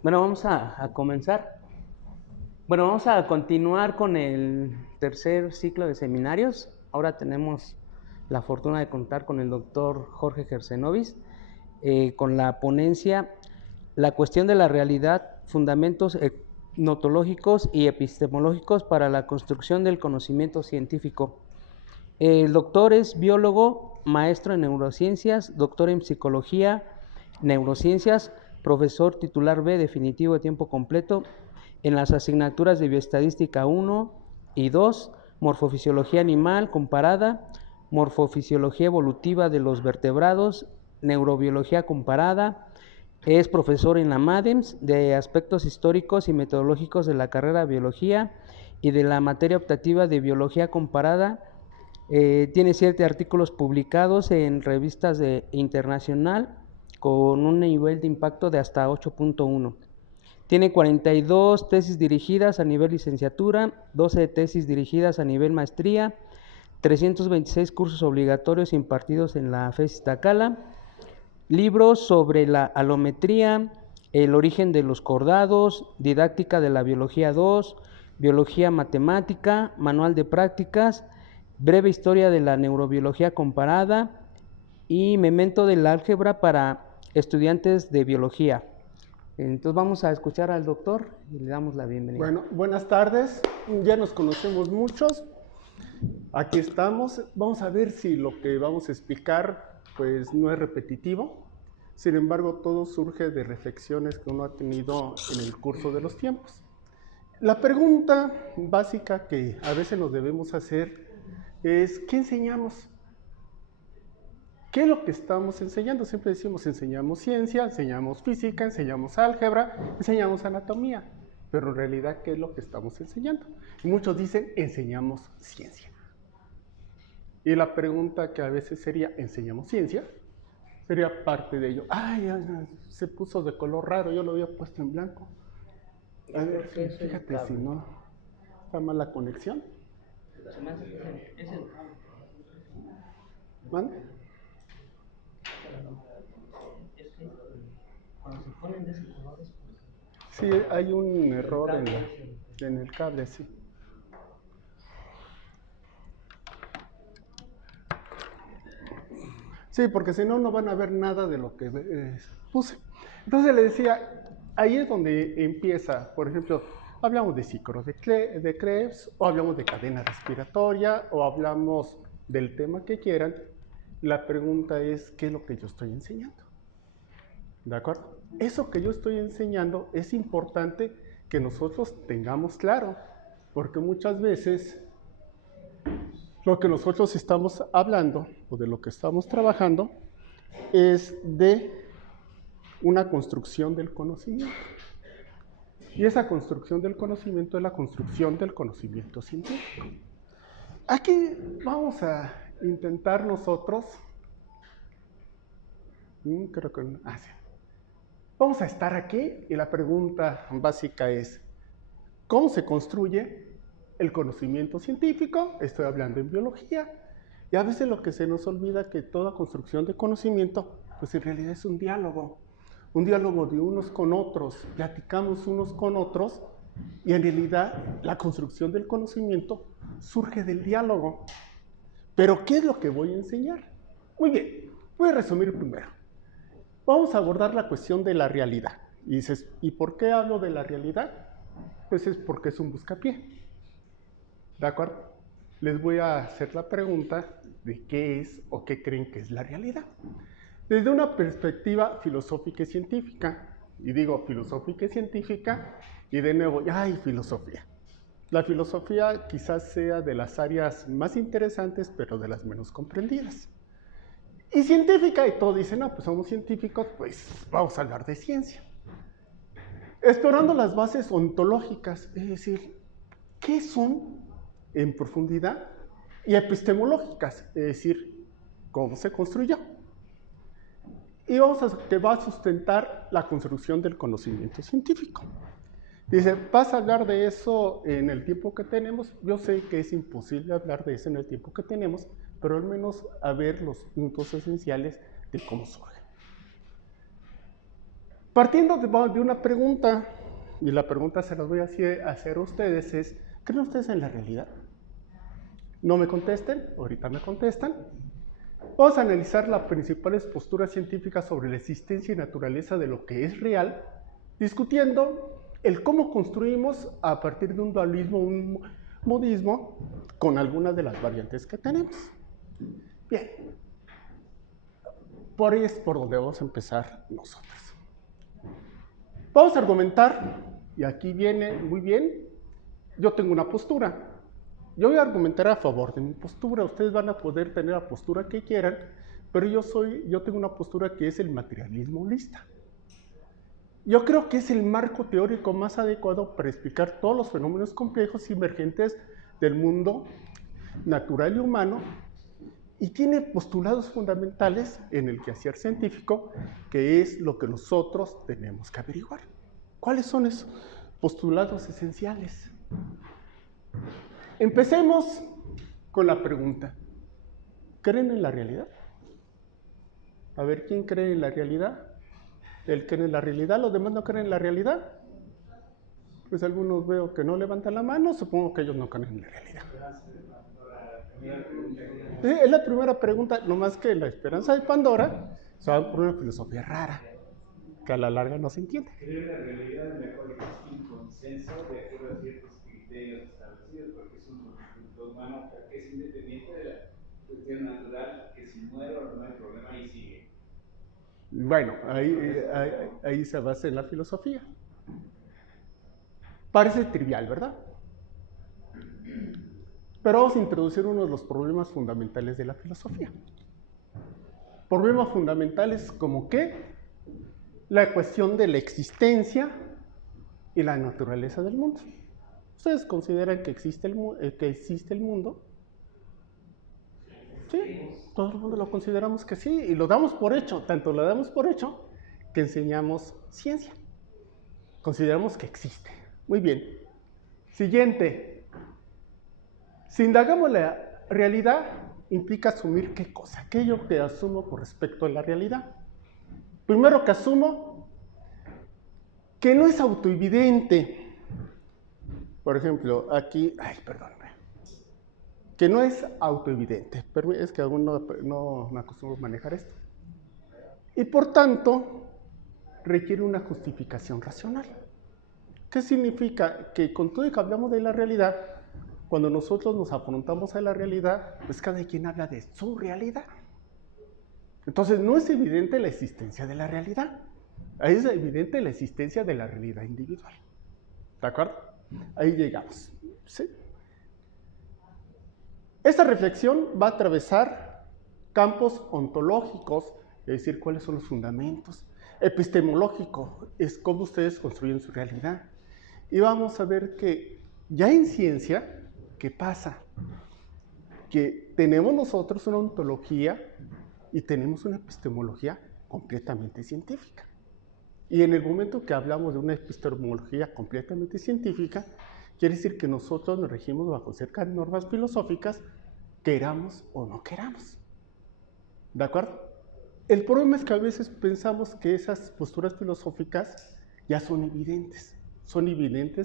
Bueno, vamos a comenzar. Bueno, vamos a continuar con el tercer ciclo de seminarios. Ahora tenemos la fortuna de contar con el doctor Jorge Gersenovis, con la ponencia La cuestión de la realidad, fundamentos etnológicos y epistemológicos para la construcción del conocimiento científico. El doctor es biólogo, maestro en neurociencias, doctor en psicología, neurociencias, profesor titular B definitivo de tiempo completo en las asignaturas de Bioestadística 1 y 2, Morfofisiología animal comparada, Morfofisiología evolutiva de los vertebrados, Neurobiología comparada. Es profesor en la MADEMS de aspectos históricos y metodológicos de la carrera de Biología y de la materia optativa de Biología comparada. Tiene 7 artículos publicados en revistas internacional con un nivel de impacto de hasta 8.1. Tiene 42 tesis dirigidas a nivel licenciatura, 12 tesis dirigidas a nivel maestría, 326 cursos obligatorios impartidos en la FES Iztacala, libros sobre la alometría, el origen de los cordados, didáctica de la biología 2, biología matemática, manual de prácticas, breve historia de la neurobiología comparada y memento del álgebra para estudiantes de biología. Entonces vamos a escuchar al doctor y le damos la bienvenida. Bueno, buenas tardes, ya nos conocemos muchos, aquí estamos, vamos a ver si lo que vamos a explicar pues no es repetitivo, sin embargo todo surge de reflexiones que uno ha tenido en el curso de los tiempos. La pregunta básica que a veces nos debemos hacer es ¿qué enseñamos? ¿Qué es lo que estamos enseñando? Siempre decimos enseñamos ciencia, enseñamos física, enseñamos álgebra, enseñamos anatomía, pero en realidad ¿qué es lo que estamos enseñando? Y muchos dicen enseñamos ciencia. Y la pregunta que a veces sería ¿enseñamos ciencia? Sería parte de ello. Ay, se puso de color raro, yo lo había puesto en blanco. A ver, fíjate si no está mal la conexión. ¿Mande? Sí, hay un error en el cable, sí. Sí, porque si no, no van a ver nada de lo que puse. Entonces le decía, ahí es donde empieza, por ejemplo, hablamos de ciclos de Krebs, o hablamos de cadena respiratoria, o hablamos del tema que quieran. La pregunta es, ¿qué es lo que yo estoy enseñando? ¿De acuerdo? Eso que yo estoy enseñando es importante que nosotros tengamos claro, porque muchas veces lo que nosotros estamos hablando o de lo que estamos trabajando es de una construcción del conocimiento. Y esa construcción del conocimiento es la construcción del conocimiento científico. Aquí vamos a intentar nosotros, creo que no, sí. Vamos a estar aquí y la pregunta básica es, ¿cómo se construye el conocimiento científico? Estoy hablando en biología. Y a veces lo que se nos olvida es que toda construcción de conocimiento, pues en realidad es un diálogo de unos con otros, platicamos unos con otros, y en realidad la construcción del conocimiento surge del diálogo. Pero ¿qué es lo que voy a enseñar? Muy bien, voy a resumir primero. Vamos a abordar la cuestión de la realidad. Y dices, ¿y por qué hablo de la realidad? Pues es porque es un buscapié. ¿De acuerdo? Les voy a hacer la pregunta de qué es o qué creen que es la realidad. Desde una perspectiva filosófica y científica. Y digo filosófica y científica, y de nuevo, ¡ay, filosofía! La filosofía quizás sea de las áreas más interesantes, pero de las menos comprendidas. Y científica, y todos dicen, no, pues somos científicos, pues vamos a hablar de ciencia. Explorando las bases ontológicas, es decir, ¿qué son en profundidad? Y epistemológicas, es decir, ¿cómo se construyó? Y vamos a que va a sustentar la construcción del conocimiento científico. Dice, ¿vas a hablar de eso en el tiempo que tenemos? Yo sé que es imposible hablar de eso en el tiempo que tenemos, pero al menos a ver los puntos esenciales de cómo surge. Partiendo de una pregunta, y la pregunta se las voy a hacer a ustedes, es, ¿creen ustedes en la realidad? No me contesten, ahorita me contestan. Vamos a analizar las principales posturas científicas sobre la existencia y naturaleza de lo que es real, discutiendo el cómo construimos a partir de un dualismo, un modismo, con algunas de las variantes que tenemos. Bien, por ahí es por donde vamos a empezar nosotros. Vamos a argumentar, y aquí viene muy bien, yo tengo una postura. Yo voy a argumentar a favor de mi postura, ustedes van a poder tener la postura que quieran, pero yo tengo una postura que es el materialismo holista. Yo creo que es el marco teórico más adecuado para explicar todos los fenómenos complejos y emergentes del mundo natural y humano, y tiene postulados fundamentales en el quehacer científico, que es lo que nosotros tenemos que averiguar. ¿Cuáles son esos postulados esenciales? Empecemos con la pregunta, ¿creen en la realidad? A ver, ¿quién cree en la realidad? ¿Él cree en la realidad? ¿Los demás no creen en la realidad? Pues algunos veo que no levantan la mano, supongo que ellos no creen en la realidad. Es la primera pregunta, nomás que la esperanza de Pandora se va por una filosofía rara, que a la larga no se entiende. Creo en la realidad mejor que existe un consenso de acuerdo a ciertos criterios establecidos, porque es un conjunto humano que es independiente de la cuestión natural, que si muero no hay problema y sigue. Bueno, ahí se basa en la filosofía. Parece trivial, ¿verdad? Pero vamos a introducir uno de los problemas fundamentales de la filosofía. Problemas fundamentales como ¿qué? La cuestión de la existencia y la naturaleza del mundo. ¿Ustedes consideran que existe el mundo? Sí, todo el mundo lo consideramos que sí, y lo damos por hecho, tanto lo damos por hecho que enseñamos ciencia. Consideramos que existe. Muy bien. Siguiente. Si indagamos la realidad, implica asumir ¿qué cosa? Aquello que asumo con respecto a la realidad. Primero que asumo que no es autoevidente. Por ejemplo, aquí, que no es autoevidente. Pero es que aún no me acostumbro a manejar esto. Y por tanto, requiere una justificación racional. ¿Qué significa? Que con todo y que hablamos de la realidad, cuando nosotros nos afrontamos a la realidad, pues cada quien habla de su realidad. Entonces no es evidente la existencia de la realidad. Ahí es evidente la existencia de la realidad individual. ¿De acuerdo? Ahí llegamos. ¿Sí? Esta reflexión va a atravesar campos ontológicos, es decir, cuáles son los fundamentos. Epistemológico es cómo ustedes construyen su realidad. Y vamos a ver que ya en ciencia, ¿qué pasa? Que tenemos nosotros una ontología y tenemos una epistemología completamente científica. Y en el momento que hablamos de una epistemología completamente científica, quiere decir que nosotros nos regimos bajo cerca de normas filosóficas, queramos o no queramos. ¿De acuerdo? El problema es que a veces pensamos que esas posturas filosóficas ya son evidentes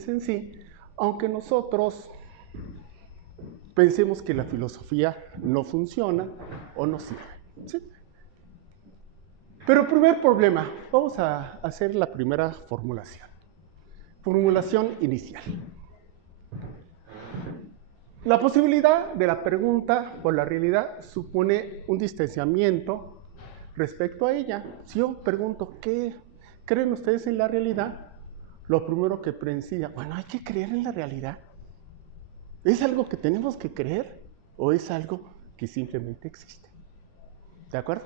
en sí, aunque nosotros pensemos que la filosofía no funciona o no sirve. ¿Sí? Pero primer problema, vamos a hacer la primera formulación. Formulación inicial. La posibilidad de la pregunta por la realidad supone un distanciamiento respecto a ella. Si yo pregunto, ¿qué creen ustedes en la realidad? Lo primero que pensía, bueno, hay que creer en la realidad. ¿Es algo que tenemos que creer o es algo que simplemente existe? ¿De acuerdo?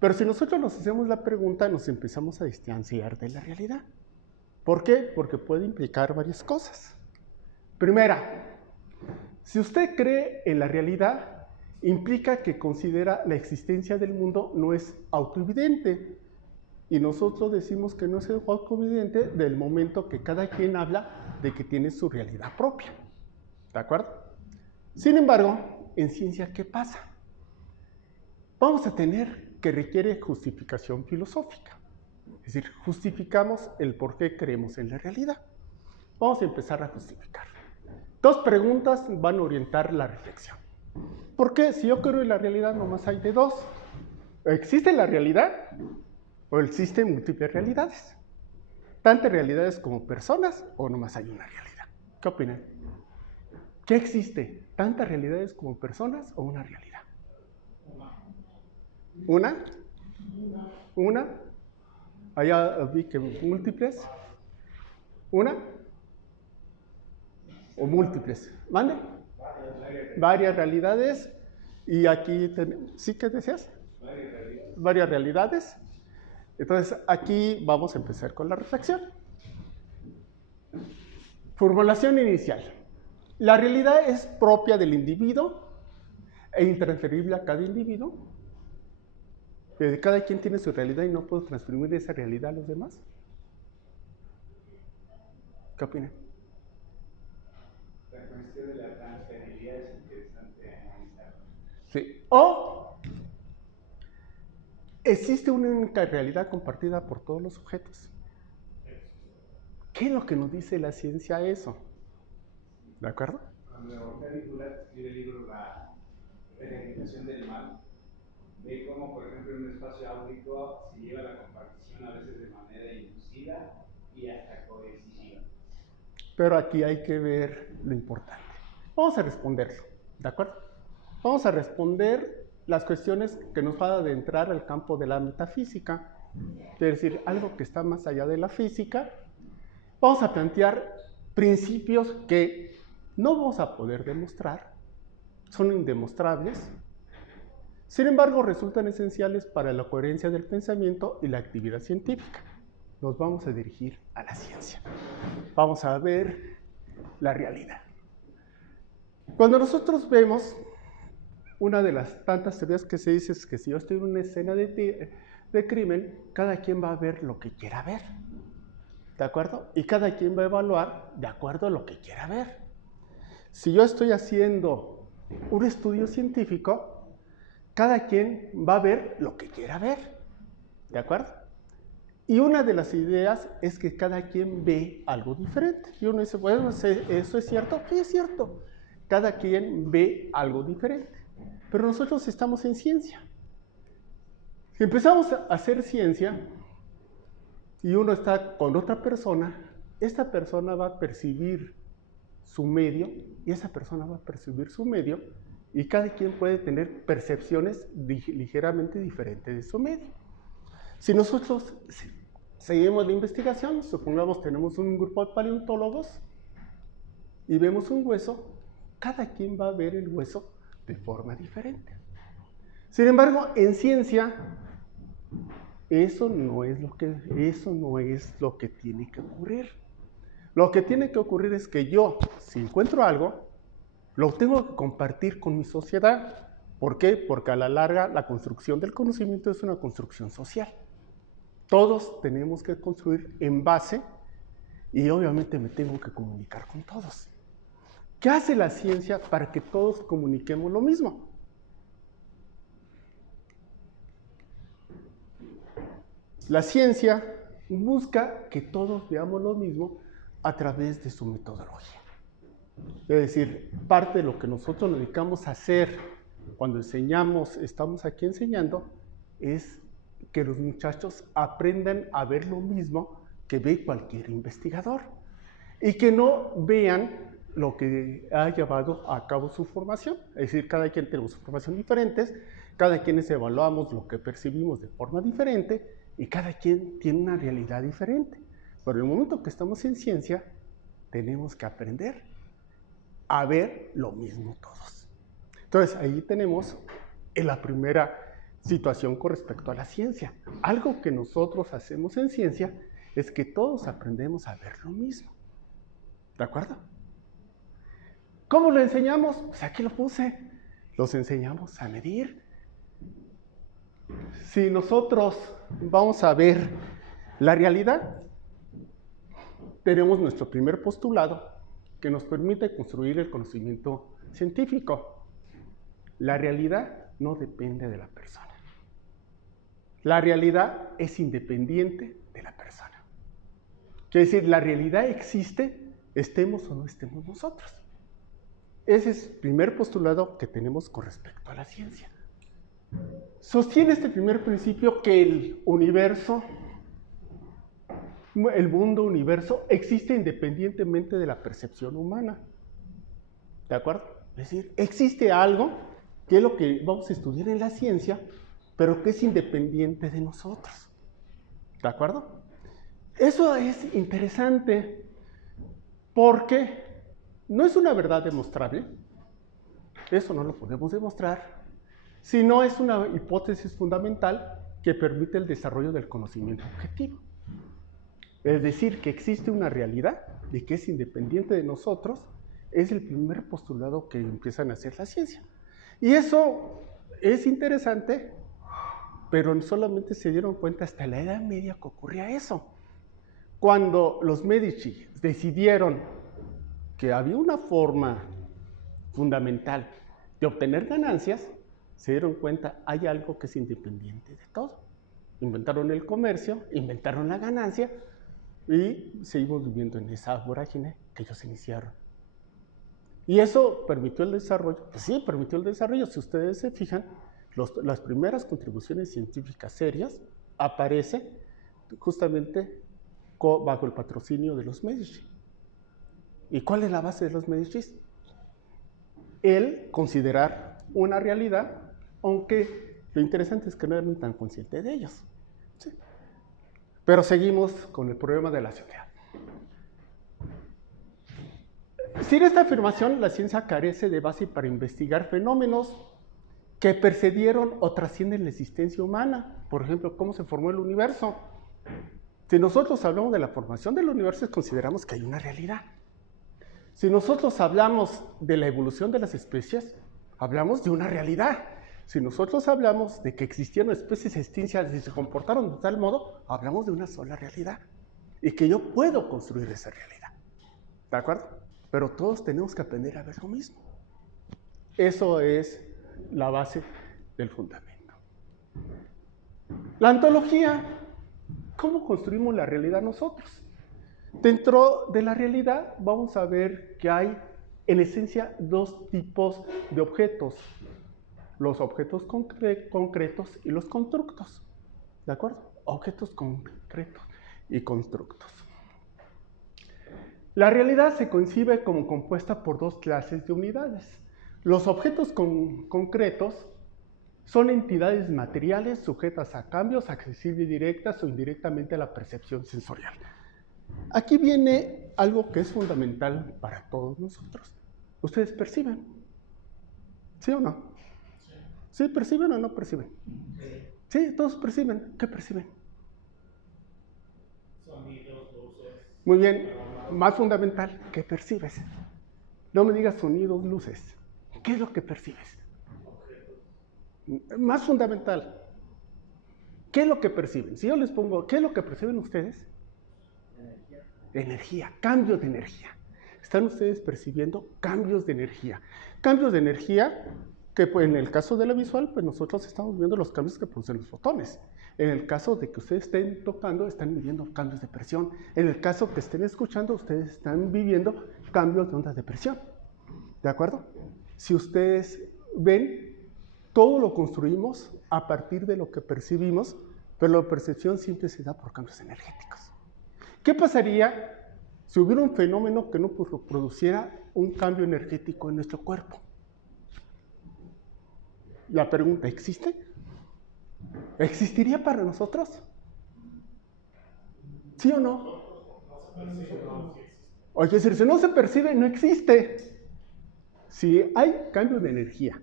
Pero si nosotros nos hacemos la pregunta, nos empezamos a distanciar de la realidad. ¿Por qué? Porque puede implicar varias cosas. Primera, si usted cree en la realidad, implica que considera la existencia del mundo no es autoevidente. Y nosotros decimos que no es autoevidente del momento que cada quien habla de que tiene su realidad propia. ¿De acuerdo? Sin embargo, en ciencia, ¿qué pasa? Vamos a tener que requiere justificación filosófica. Es decir, justificamos el por qué creemos en la realidad. Vamos a empezar a justificar. 2 preguntas van a orientar la reflexión. ¿Por qué? Si yo creo en la realidad, nomás hay de 2. ¿Existe la realidad o existen múltiples realidades? ¿Tantas realidades como personas o nomás hay una realidad? ¿Qué opinan? ¿Qué existe? ¿Tantas realidades como personas o una realidad? ¿Una? ¿Una? Allá vi que múltiples. ¿Una? ¿O múltiples? ¿Mande? Varias realidades. Y aquí, ¿sí que decías? Varias realidades. Entonces, aquí vamos a empezar con la reflexión. Formulación inicial. La realidad es propia del individuo e intransferible a cada individuo. Cada quien tiene su realidad y no puedo transferir esa realidad a los demás. ¿Qué opinan? La cuestión de la transferibilidad es interesante analizar. Sí. O existe una única realidad compartida por todos los sujetos. ¿Qué es lo que nos dice la ciencia a eso? ¿De acuerdo? Cuando Caligula escribe el libro La peregrinación del mal, ve cómo, por ejemplo, en un espacio áulico se lleva la compartición a veces de manera inducida y hasta coercitiva. Pero aquí hay que ver lo importante. Vamos a responderlo, ¿de acuerdo? Vamos a responder las cuestiones que nos van a adentrar al campo de la metafísica, es decir, algo que está más allá de la física. Vamos a plantear principios que no vamos a poder demostrar, son indemostrables, sin embargo resultan esenciales para la coherencia del pensamiento y la actividad científica. Nos vamos a dirigir a la ciencia. Vamos a ver la realidad. Cuando nosotros vemos, una de las tantas teorías que se dice es que si yo estoy en una escena de crimen, cada quien va a ver lo que quiera ver. ¿De acuerdo? Y cada quien va a evaluar de acuerdo a lo que quiera ver. Si yo estoy haciendo un estudio científico, cada quien va a ver lo que quiera ver. ¿De acuerdo? Y una de las ideas es que cada quien ve algo diferente. Y uno dice, bueno, ¿eso es cierto? Sí, es cierto. Cada quien ve algo diferente. Pero nosotros estamos en ciencia. Si empezamos a hacer ciencia y uno está con otra persona, esta persona va a percibir su medio y esa persona va a percibir su medio y cada quien puede tener percepciones ligeramente diferentes de su medio. Si nosotros seguimos la investigación, supongamos tenemos un grupo de paleontólogos y vemos un hueso, cada quien va a ver el hueso de forma diferente. Sin embargo, en ciencia, eso no es lo que tiene que ocurrir. Lo que tiene que ocurrir es que yo, si encuentro algo, lo tengo que compartir con mi sociedad. ¿Por qué? Porque a la larga la construcción del conocimiento es una construcción social. Todos tenemos que construir en base y obviamente me tengo que comunicar con todos. ¿Qué hace la ciencia para que todos comuniquemos lo mismo? La ciencia busca que todos veamos lo mismo a través de su metodología. Es decir, parte de lo que nosotros nos dedicamos a hacer cuando enseñamos, estamos aquí enseñando, es que los muchachos aprendan a ver lo mismo que ve cualquier investigador y que no vean lo que ha llevado a cabo su formación. Es decir, cada quien tenemos formación diferentes, cada quien evaluamos lo que percibimos de forma diferente y cada quien tiene una realidad diferente. Pero en el momento que estamos en ciencia, tenemos que aprender a ver lo mismo todos. Entonces, ahí tenemos la primera situación con respecto a la ciencia. Algo que nosotros hacemos en ciencia es que todos aprendemos a ver lo mismo. ¿De acuerdo? ¿Cómo lo enseñamos? Pues aquí lo puse. Los enseñamos a medir. Si nosotros vamos a ver la realidad, tenemos nuestro primer postulado que nos permite construir el conocimiento científico. La realidad no depende de la persona. La realidad es independiente de Quiere decir, la realidad existe, estemos o no estemos nosotros. Ese es el primer postulado que tenemos con respecto a la ciencia. Sostiene este primer principio que el universo, el mundo universo, existe independientemente de la percepción humana. ¿De acuerdo? Es decir, existe algo que es lo que vamos a estudiar en la ciencia, pero que es independiente de nosotros. ¿De acuerdo? Eso es interesante porque no es una verdad demostrable, eso no lo podemos demostrar, sino es una hipótesis fundamental que permite el desarrollo del conocimiento objetivo. Es decir, que existe una realidad y que es independiente de nosotros, es el primer postulado que empiezan a hacer la ciencia. Y eso es interesante, pero solamente se dieron cuenta hasta la Edad Media que ocurría eso. Cuando los Medici decidieron que había una forma fundamental de obtener ganancias, se dieron cuenta, hay algo que es independiente de todo. Inventaron el comercio, inventaron la ganancia y seguimos viviendo en esa vorágine que ellos iniciaron. Y eso permitió el desarrollo. Pues sí, permitió el desarrollo. Si ustedes se fijan, las primeras contribuciones científicas serias aparecen justamente bajo el patrocinio de los Medici. ¿Y cuál es la base de los Medici? El considerar una realidad, aunque lo interesante es que no eran tan conscientes de ellos. ¿Sí? Pero seguimos con el problema de la sociedad. Sin esta afirmación, la ciencia carece de base para investigar fenómenos que precedieron o trascienden la existencia humana. Por ejemplo, ¿cómo se formó el universo? Si nosotros hablamos de la formación del universo, consideramos que hay una realidad. Si nosotros hablamos de la evolución de las especies, hablamos de una realidad. Si nosotros hablamos de que existieron especies extintas y se comportaron de tal modo, hablamos de una sola realidad. Y que yo puedo construir esa realidad. ¿De acuerdo? Pero todos tenemos que aprender a ver lo mismo. Eso es la base del fundamento. La ontología, ¿cómo construimos la realidad nosotros? Dentro de la realidad vamos a ver que hay, en esencia, dos tipos de objetos. Los objetos concretos y los constructos. ¿De acuerdo? Objetos concretos y constructos. La realidad se concibe como compuesta por dos clases de unidades. Los objetos concretos son entidades materiales sujetas a cambios accesibles directas o indirectamente a la percepción sensorial. Aquí viene algo que es fundamental para todos nosotros. ¿Ustedes perciben? ¿Sí o no? ¿Sí perciben o no perciben? Sí, todos perciben. ¿Qué perciben? Sonidos, luces. Muy bien. Más fundamental, ¿qué percibes? No me digas sonidos, luces. ¿Qué es lo que percibes? Más fundamental, ¿qué es lo que perciben? Si yo les pongo, ¿qué es lo que perciben ustedes? Energía, cambios de energía. Están ustedes percibiendo cambios de energía. Cambios de energía que pues, en el caso de la visual, pues nosotros estamos viendo los cambios que producen los fotones. En el caso de que ustedes estén tocando, están midiendo cambios de presión. En el caso que estén escuchando, ustedes están viviendo cambios de ondas de presión. ¿De acuerdo? Si ustedes ven, todo lo construimos a partir de lo que percibimos, pero la percepción siempre se da por cambios energéticos. ¿Qué pasaría si hubiera un fenómeno que no produciera un cambio energético en nuestro cuerpo? La pregunta, ¿existe? ¿Existiría para nosotros? ¿Sí o no? O es decir, si no se percibe, no existe. Si hay cambio de energía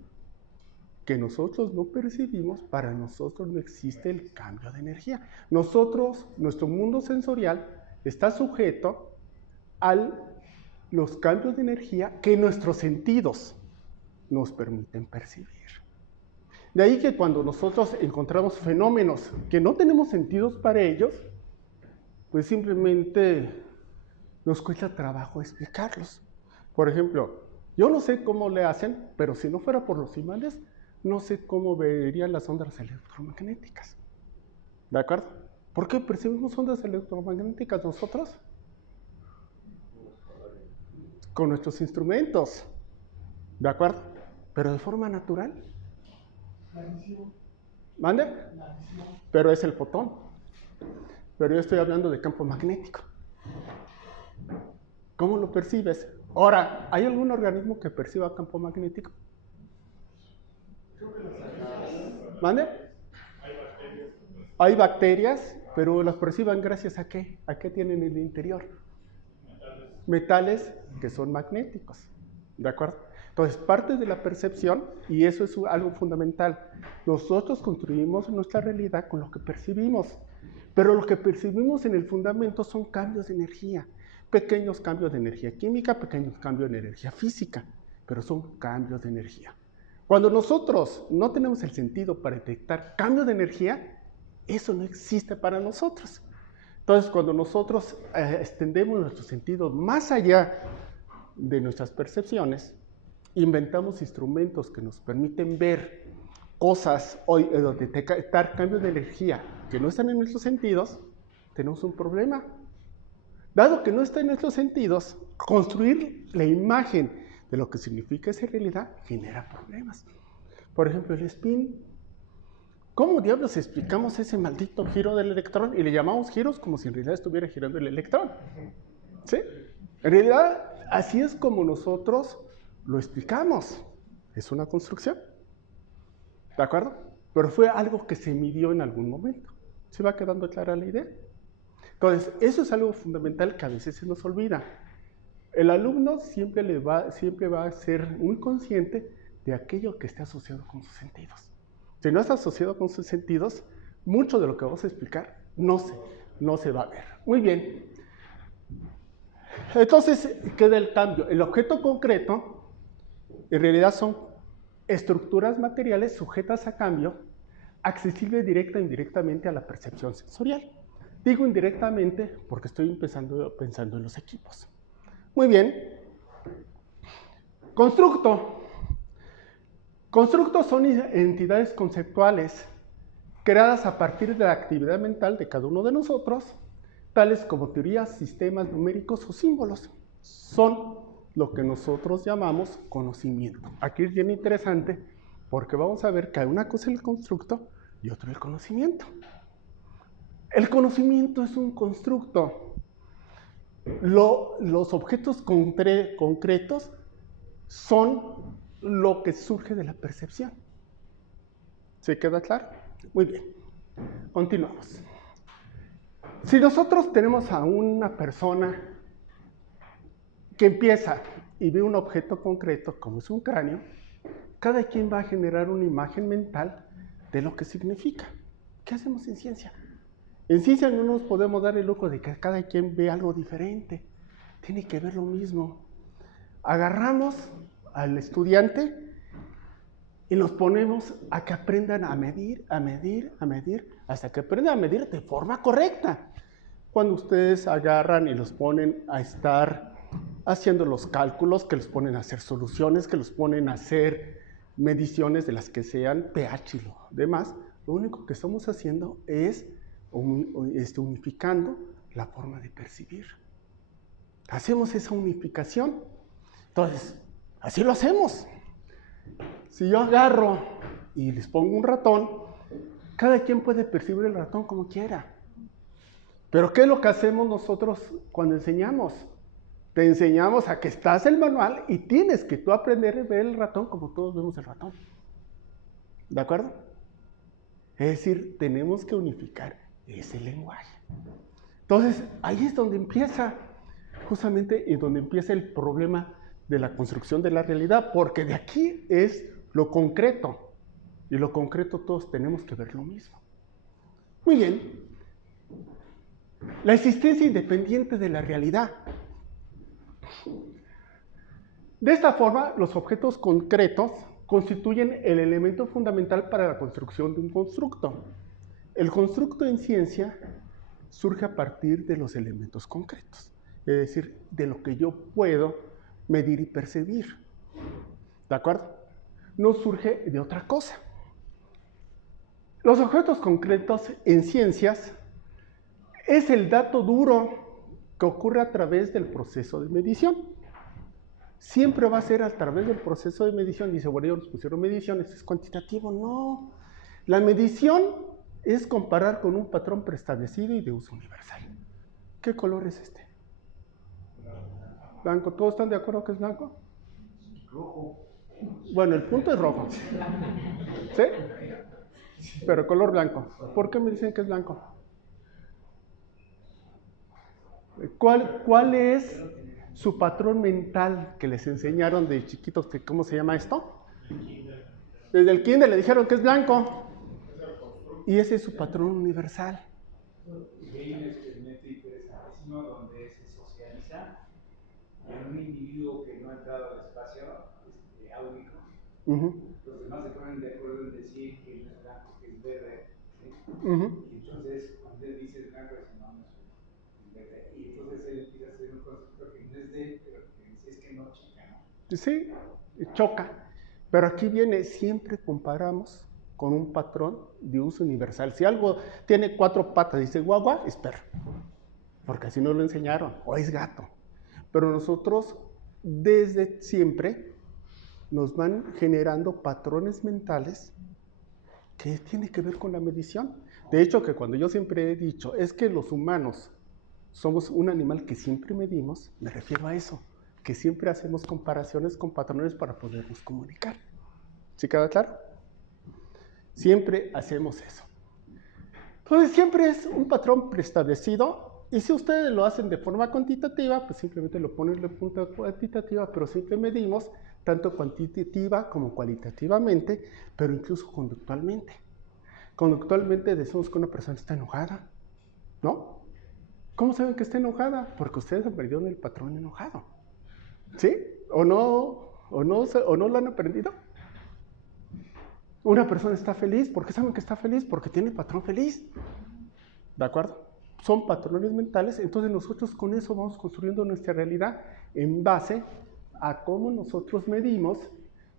que nosotros no percibimos, para nosotros no existe el cambio de energía. Nuestro mundo sensorial está sujeto a los cambios de energía que nuestros sentidos nos permiten percibir. De ahí que cuando nosotros encontramos fenómenos que no tenemos sentidos para ellos, pues simplemente nos cuesta trabajo explicarlos. Por ejemplo, yo no sé cómo le hacen, pero si no fuera por los imanes, no sé cómo verían las ondas electromagnéticas. ¿De acuerdo? ¿Por qué percibimos ondas electromagnéticas nosotros? con nuestros instrumentos, ¿de acuerdo? Pero de forma natural. ¿Mande? Pero es el fotón. Pero yo estoy hablando de campo magnético. ¿Cómo lo percibes? Ahora, ¿hay algún organismo que perciba campo magnético? ¿Mande? Hay bacterias, pero las perciban gracias a qué? ¿A qué tienen en el interior? Metales que son magnéticos, ¿de acuerdo? Entonces, parte de la percepción, y eso es algo fundamental, nosotros construimos nuestra realidad con lo que percibimos, pero lo que percibimos en el fundamento son cambios de energía, pequeños cambios de energía química, pequeños cambios de energía física, pero son cambios de energía. Cuando nosotros no tenemos el sentido para detectar cambios de energía, eso no existe para nosotros. Entonces, cuando nosotros extendemos nuestros sentidos más allá de nuestras percepciones, inventamos instrumentos que nos permiten ver cosas o detectar cambios de energía que no están en nuestros sentidos, tenemos un problema. Dado que no está en nuestros sentidos, construir la imagen de lo que significa esa realidad genera problemas. Por ejemplo, el spin. ¿Cómo diablos explicamos ese maldito giro del electrón? Y le llamamos giros como si en realidad estuviera girando el electrón. ¿Sí? En realidad, así es como nosotros lo explicamos. Es una construcción. ¿De acuerdo? Pero fue algo que se midió en algún momento. ¿Se va quedando clara la idea? Entonces, eso es algo fundamental que a veces se nos olvida. El alumno siempre va a ser muy consciente de aquello que esté asociado con sus sentidos. Si no está asociado con sus sentidos, mucho de lo que vamos a explicar no se va a ver. Muy bien. Entonces, queda el cambio. El objeto concreto, en realidad son estructuras materiales sujetas a cambio, accesibles directa e indirectamente a la percepción sensorial. Digo indirectamente porque estoy pensando en los equipos. Muy bien. Constructo. Constructos son entidades conceptuales creadas a partir de la actividad mental de cada uno de nosotros, tales como teorías, sistemas numéricos o símbolos. Son lo que nosotros llamamos conocimiento. Aquí es bien interesante porque vamos a ver que una cosa es el constructo y otra el conocimiento. El conocimiento es un constructo. Los objetos concretos son lo que surge de la percepción. ¿Se queda claro? Muy bien. Continuamos. Si nosotros tenemos a una persona que empieza y ve un objeto concreto, como es un cráneo, cada quien va a generar una imagen mental de lo que significa. ¿Qué hacemos en ciencia? En ciencia no nos podemos dar el lujo de que cada quien ve algo diferente. Tiene que ver lo mismo. Agarramos al estudiante y nos ponemos a que aprendan a medir, hasta que aprendan a medir de forma correcta. Cuando ustedes agarran y los ponen a estar haciendo los cálculos, que los ponen a hacer soluciones, que los ponen a hacer mediciones de las que sean pH y lo demás, lo único que estamos haciendo es unificando la forma de percibir. Hacemos esa unificación. Entonces, así lo hacemos. Si yo agarro y les pongo un ratón, cada quien puede percibir el ratón como quiera. Pero ¿qué es lo que hacemos nosotros cuando enseñamos? Te enseñamos a que estás el manual y tienes que tú aprender a ver el ratón como todos vemos el ratón. ¿De acuerdo? Es decir, tenemos que unificar ese lenguaje. Entonces, ahí es donde empieza, justamente, y donde empieza el problema de la construcción de la realidad, porque de aquí es lo concreto, y lo concreto todos tenemos que ver lo mismo. Muy bien. La existencia independiente de la realidad. De esta forma, los objetos concretos constituyen el elemento fundamental para la construcción de un constructo. El constructo en ciencia surge a partir de los elementos concretos, es decir, de lo que yo puedo medir y percibir. ¿De acuerdo? No surge de otra cosa. Los objetos concretos en ciencias es el dato duro que ocurre a través del proceso de medición. siempre va a ser a través del proceso de medición. Dice, bueno, ellos nos pusieron medición, esto es cuantitativo. No, la medición es comparar con un patrón preestablecido y de uso universal. ¿Qué color es este? Blanco. ¿Todos están de acuerdo que es blanco? Rojo. Bueno, el punto es rojo. ¿Sí? Pero color blanco. ¿Por qué me dicen que es blanco? ¿Cuál es su patrón mental que les enseñaron de chiquitos? ¿Cómo se llama esto? Desde el kinder le dijeron que es blanco. Y ese es su patrón universal. Y hay un experimento interesantísimo donde se socializa en un individuo que no ha entrado al espacio áurico. Los demás se ponen de acuerdo en decir que no es blanco, que es verde. ¿Sí? Y entonces, cuando él dice es blanco, dice no, no es verde. Y entonces él empieza a hacer un concepto que no es de él, pero que dice es que no choca, ¿no? Sí, choca. Pero aquí viene, siempre comparamos con un patrón de uso universal. Si algo tiene 4 patas y dice guagua, es perro. Porque así nos lo enseñaron. O es gato. Pero nosotros, desde siempre, nos van generando patrones mentales que tienen que ver con la medición. De hecho, que cuando yo siempre he dicho, es que los humanos somos un animal que siempre medimos, me refiero a eso, que siempre hacemos comparaciones con patrones para podernos comunicar. ¿Sí queda claro? Siempre hacemos eso. Entonces, siempre es un patrón preestablecido, y si ustedes lo hacen de forma cuantitativa, pues simplemente lo ponen de punta cuantitativa, pero siempre medimos tanto cuantitativa como cualitativamente, pero incluso conductualmente. Conductualmente decimos que una persona está enojada, ¿no? ¿Cómo saben que está enojada? Porque ustedes aprendieron el patrón enojado. ¿Sí? ¿O no lo han aprendido? Una persona está feliz. ¿Por qué saben que está feliz? Porque tiene el patrón feliz. ¿De acuerdo? Son patrones mentales. Entonces nosotros con eso vamos construyendo nuestra realidad en base a cómo nosotros medimos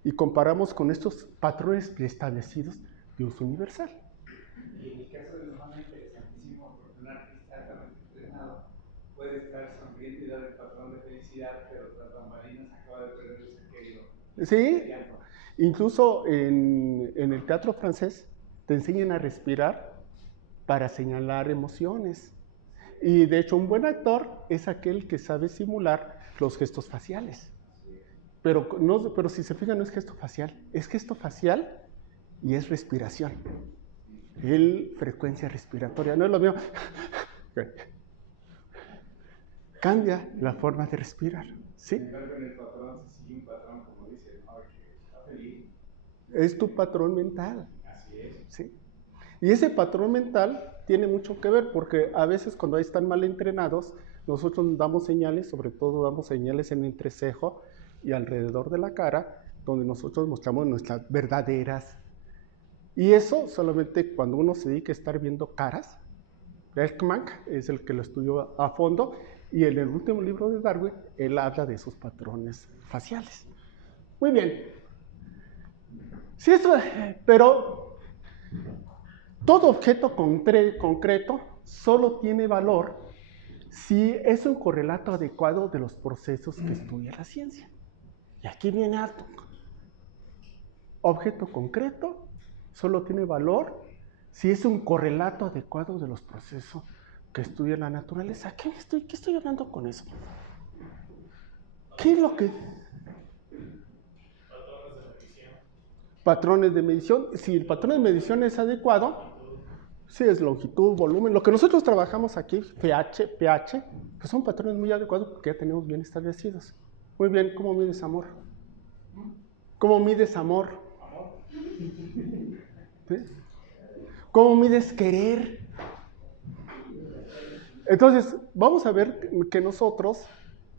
y comparamos con estos patrones preestablecidos de uso universal. Y en el caso del humano es interesantísimo porque un artista altamente entrenado puede estar sonriendo y dar el patrón de felicidad, pero tras bambalinas acaba de perder el ser querido. Sí, incluso en el teatro francés te enseñan a respirar para señalar emociones. Y de hecho un buen actor es aquel que sabe simular los gestos faciales. Pero si se fijan, no es gesto facial, es gesto facial y es respiración. Frecuencia respiratoria, no es lo mío. Cambia la forma de respirar, ¿sí? Sin embargo, en el patrón se sigue un patrón, como dice, ¿no? Que está feliz. Es tu patrón mental. Así es. ¿Sí? Y ese patrón mental tiene mucho que ver porque a veces cuando están mal entrenados, nosotros damos señales, sobre todo damos señales en el entrecejo y alrededor de la cara, donde nosotros mostramos nuestras verdaderas. Y eso solamente cuando uno se dedica a estar viendo caras. Ekman es el que lo estudió a fondo, y en el último libro de Darwin, él habla de esos patrones faciales. Muy bien. Sí, pero todo objeto concreto solo tiene valor si es un correlato adecuado de los procesos que estudia la ciencia. Y aquí viene alto. Objeto concreto solo tiene valor si es un correlato adecuado de los procesos que estudia la naturaleza. ¿Qué estoy hablando con eso? ¿Qué es lo que...? Patrones de medición. Si el patrón de medición es adecuado, si es longitud, volumen, lo que nosotros trabajamos aquí, pH, pues son patrones muy adecuados porque ya tenemos bien establecidos. Muy bien, ¿cómo mides amor? ¿Cómo mides amor? ¿Sí? ¿Cómo mides querer? Entonces, vamos a ver que nosotros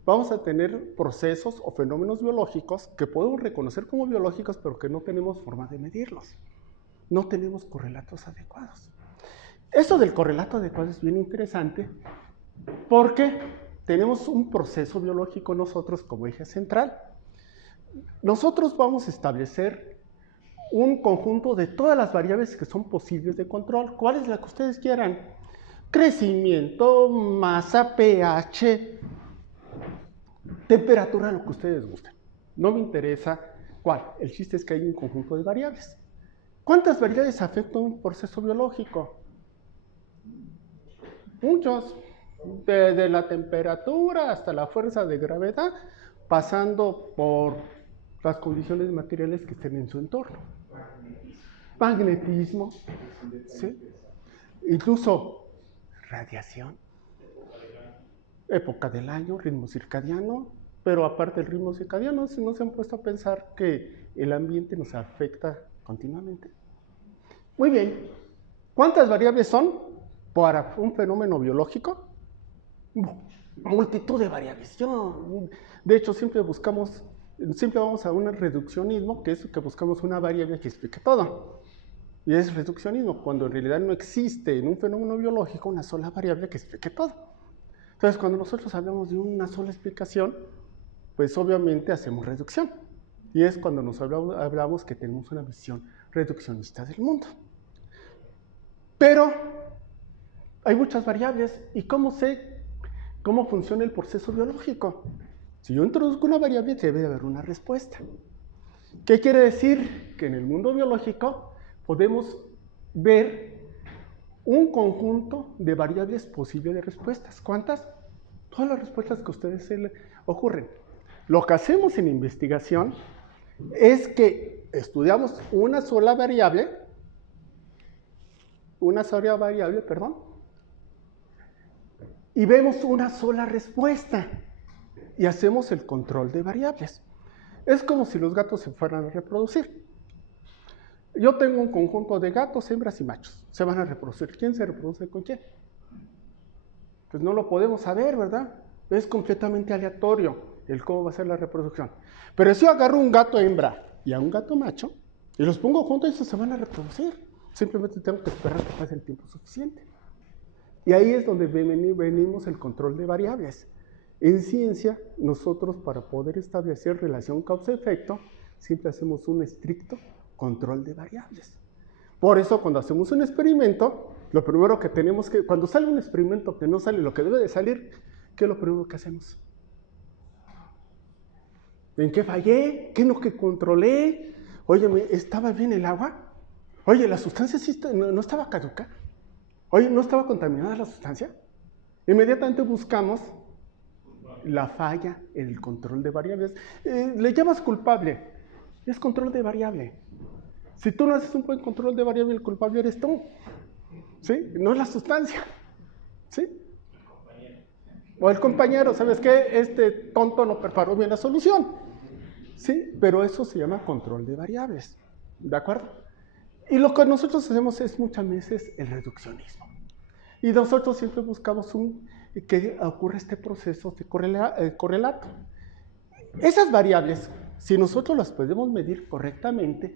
vamos a tener procesos o fenómenos biológicos que podemos reconocer como biológicos, pero que no tenemos forma de medirlos. No tenemos correlatos adecuados. Eso del correlato adecuado es bien interesante porque tenemos un proceso biológico nosotros como eje central. Nosotros vamos a establecer un conjunto de todas las variables que son posibles de control. ¿Cuál es la que ustedes quieran? Crecimiento, masa, pH, temperatura, lo que ustedes gusten. No me interesa cuál. El chiste es que hay un conjunto de variables. ¿Cuántas variables afectan un proceso biológico? Muchos. Desde la temperatura hasta la fuerza de gravedad, pasando por las condiciones materiales que estén en su entorno. Magnetismo, ¿sí? Incluso radiación, época del año, ritmo circadiano, pero aparte del ritmo circadiano, ¿no se han puesto a pensar que el ambiente nos afecta continuamente? Muy bien, ¿cuántas variables son para un fenómeno biológico? Multitud de variables. De hecho, siempre vamos a un reduccionismo, que es que buscamos una variable que explique todo. Y es reduccionismo, cuando en realidad no existe en un fenómeno biológico una sola variable que explique todo. Entonces, cuando nosotros hablamos de una sola explicación, pues obviamente hacemos reducción. Y es cuando nos hablamos que tenemos una visión reduccionista del mundo. Pero hay muchas variables. ¿Y cómo sé cómo funciona el proceso biológico? Si yo introduzco una variable, debe de haber una respuesta. ¿Qué quiere decir? Que en el mundo biológico podemos ver un conjunto de variables posibles de respuestas. ¿Cuántas? Todas las respuestas que a ustedes se les ocurren. Lo que hacemos en investigación es que estudiamos una sola variable, y vemos una sola respuesta y hacemos el control de variables. Es como si los gatos se fueran a reproducir. Yo tengo un conjunto de gatos, hembras y machos. Se van a reproducir. ¿Quién se reproduce con quién? Pues no lo podemos saber, ¿verdad? Es completamente aleatorio el cómo va a ser la reproducción. Pero si yo agarro un gato hembra y a un gato macho y los pongo juntos, esos se van a reproducir. Simplemente tengo que esperar que pase el tiempo suficiente. Y ahí es donde venimos el control de variables. En ciencia, nosotros para poder establecer relación causa-efecto, siempre hacemos un estricto control de variables. Por eso, cuando hacemos un experimento, lo primero que tenemos que, cuando sale un experimento que no sale lo que debe de salir, ¿qué es lo primero que hacemos? ¿En qué fallé? ¿Qué no que controlé? Oye, ¿estaba bien el agua? Oye, ¿la sustancia sí no estaba caduca? Oye, ¿no estaba contaminada la sustancia? Inmediatamente buscamos la falla en el control de variables. Le llamas culpable. Es control de variable. Si tú no haces un buen control de variable, el culpable eres tú. ¿Sí? No es la sustancia. ¿Sí? O el compañero, ¿sabes qué? Este tonto no preparó bien la solución. ¿Sí? Pero eso se llama control de variables. ¿De acuerdo? Y lo que nosotros hacemos es muchas veces el reduccionismo. Y nosotros siempre buscamos que ocurra este proceso de correlato. Esas variables, si nosotros las podemos medir correctamente,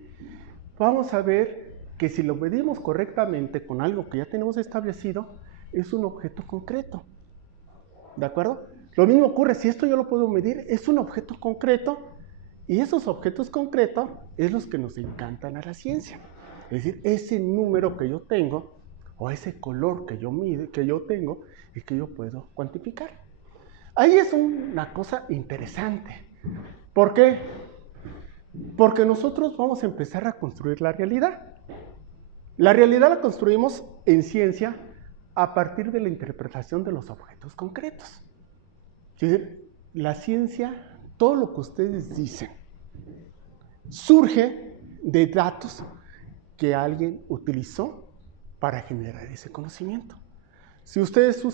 vamos a ver que si lo medimos correctamente con algo que ya tenemos establecido, es un objeto concreto. ¿De acuerdo? Lo mismo ocurre, si esto yo lo puedo medir, es un objeto concreto, y esos objetos concretos es los que nos encantan a la ciencia. Es decir, ese número que yo tengo, o ese color que yo tengo, y que yo puedo cuantificar. Ahí es una cosa interesante. ¿Por qué? Porque nosotros vamos a empezar a construir la realidad. La realidad la construimos en ciencia a partir de la interpretación de los objetos concretos. Es decir, la ciencia, todo lo que ustedes dicen, surge de datos que alguien utilizó para generar ese conocimiento. Si ustedes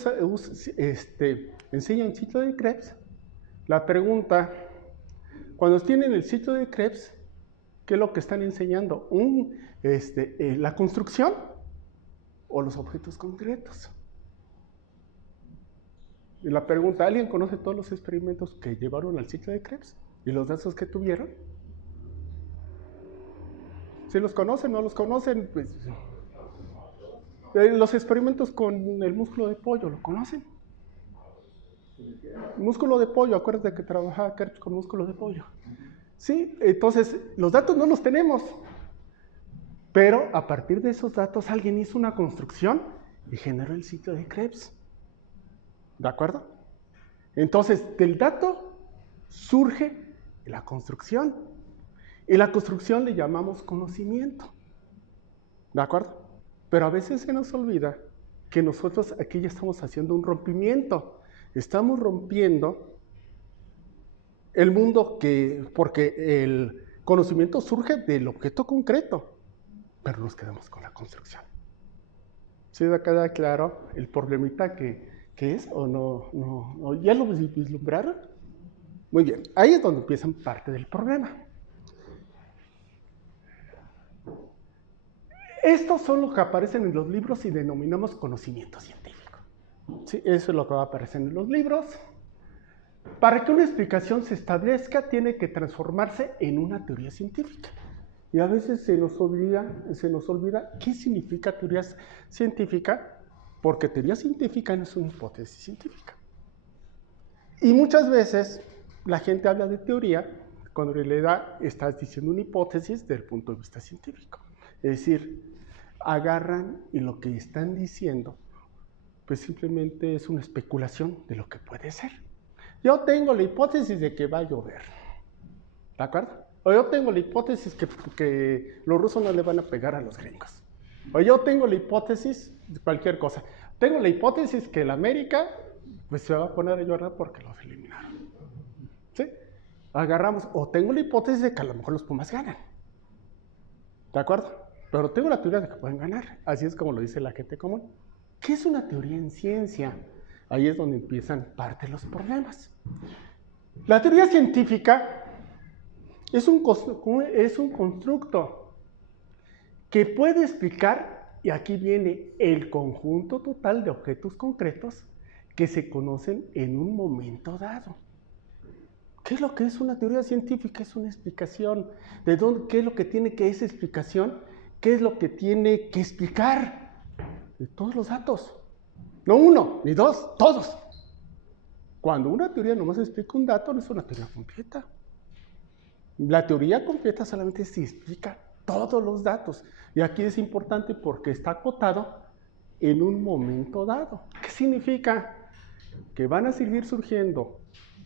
enseñan el ciclo de Krebs, la pregunta, cuando tienen el ciclo de Krebs, ¿qué es lo que están enseñando? ¿La construcción o los objetos concretos? Y la pregunta, ¿alguien conoce todos los experimentos que llevaron al ciclo de Krebs y los datos que tuvieron? Si los conocen, no los conocen, pues... Los experimentos con el músculo de pollo, ¿lo conocen? Músculo de pollo, acuérdate que trabajaba Kerch con músculo de pollo. Sí, entonces los datos no los tenemos, pero a partir de esos datos alguien hizo una construcción y generó el ciclo de Krebs. ¿De acuerdo? Entonces, del dato surge la construcción. Y la construcción le llamamos conocimiento. ¿De acuerdo? Pero a veces se nos olvida que nosotros aquí ya estamos haciendo un rompimiento. Estamos rompiendo el mundo porque el conocimiento surge del objeto concreto, pero nos quedamos con la construcción. ¿Sí queda claro el problemita que es o no? ¿Ya lo vislumbraron? Muy bien, ahí es donde empiezan parte del problema. Estos son los que aparecen en los libros y denominamos conocimiento científico. ¿Sí? Eso es lo que va a aparecer en los libros. Para que una explicación se establezca, tiene que transformarse en una teoría científica. Y a veces se nos olvida qué significa teoría científica, porque teoría científica no es una hipótesis científica. Y muchas veces la gente habla de teoría cuando en realidad estás diciendo una hipótesis desde el punto de vista científico. Es decir, agarran y lo que están diciendo, pues simplemente es una especulación de lo que puede ser. Yo tengo la hipótesis de que va a llover, ¿de acuerdo? O yo tengo la hipótesis que los rusos no le van a pegar a los gringos. O yo tengo la hipótesis de cualquier cosa. Tengo la hipótesis que el América pues, se va a poner a llorar porque los eliminaron. ¿Sí? Agarramos. O tengo la hipótesis de que a lo mejor los Pumas ganan. ¿De acuerdo? Pero tengo la teoría de que pueden ganar. Así es como lo dice la gente común. ¿Qué es una teoría en ciencia? Ahí es donde empiezan parte de los problemas. La teoría científica es un constructo que puede explicar, y aquí viene el conjunto total de objetos concretos que se conocen en un momento dado. ¿Qué es lo que es una teoría científica? Es una explicación. ¿Qué es lo que tiene que esa explicación? ¿Qué es lo que tiene que explicar? De todos los datos. No uno, ni dos, todos. Cuando una teoría nomás explica un dato, no es una teoría completa. La teoría completa solamente se explica todos los datos. Y aquí es importante porque está acotado en un momento dado. ¿Qué significa? Que van a seguir surgiendo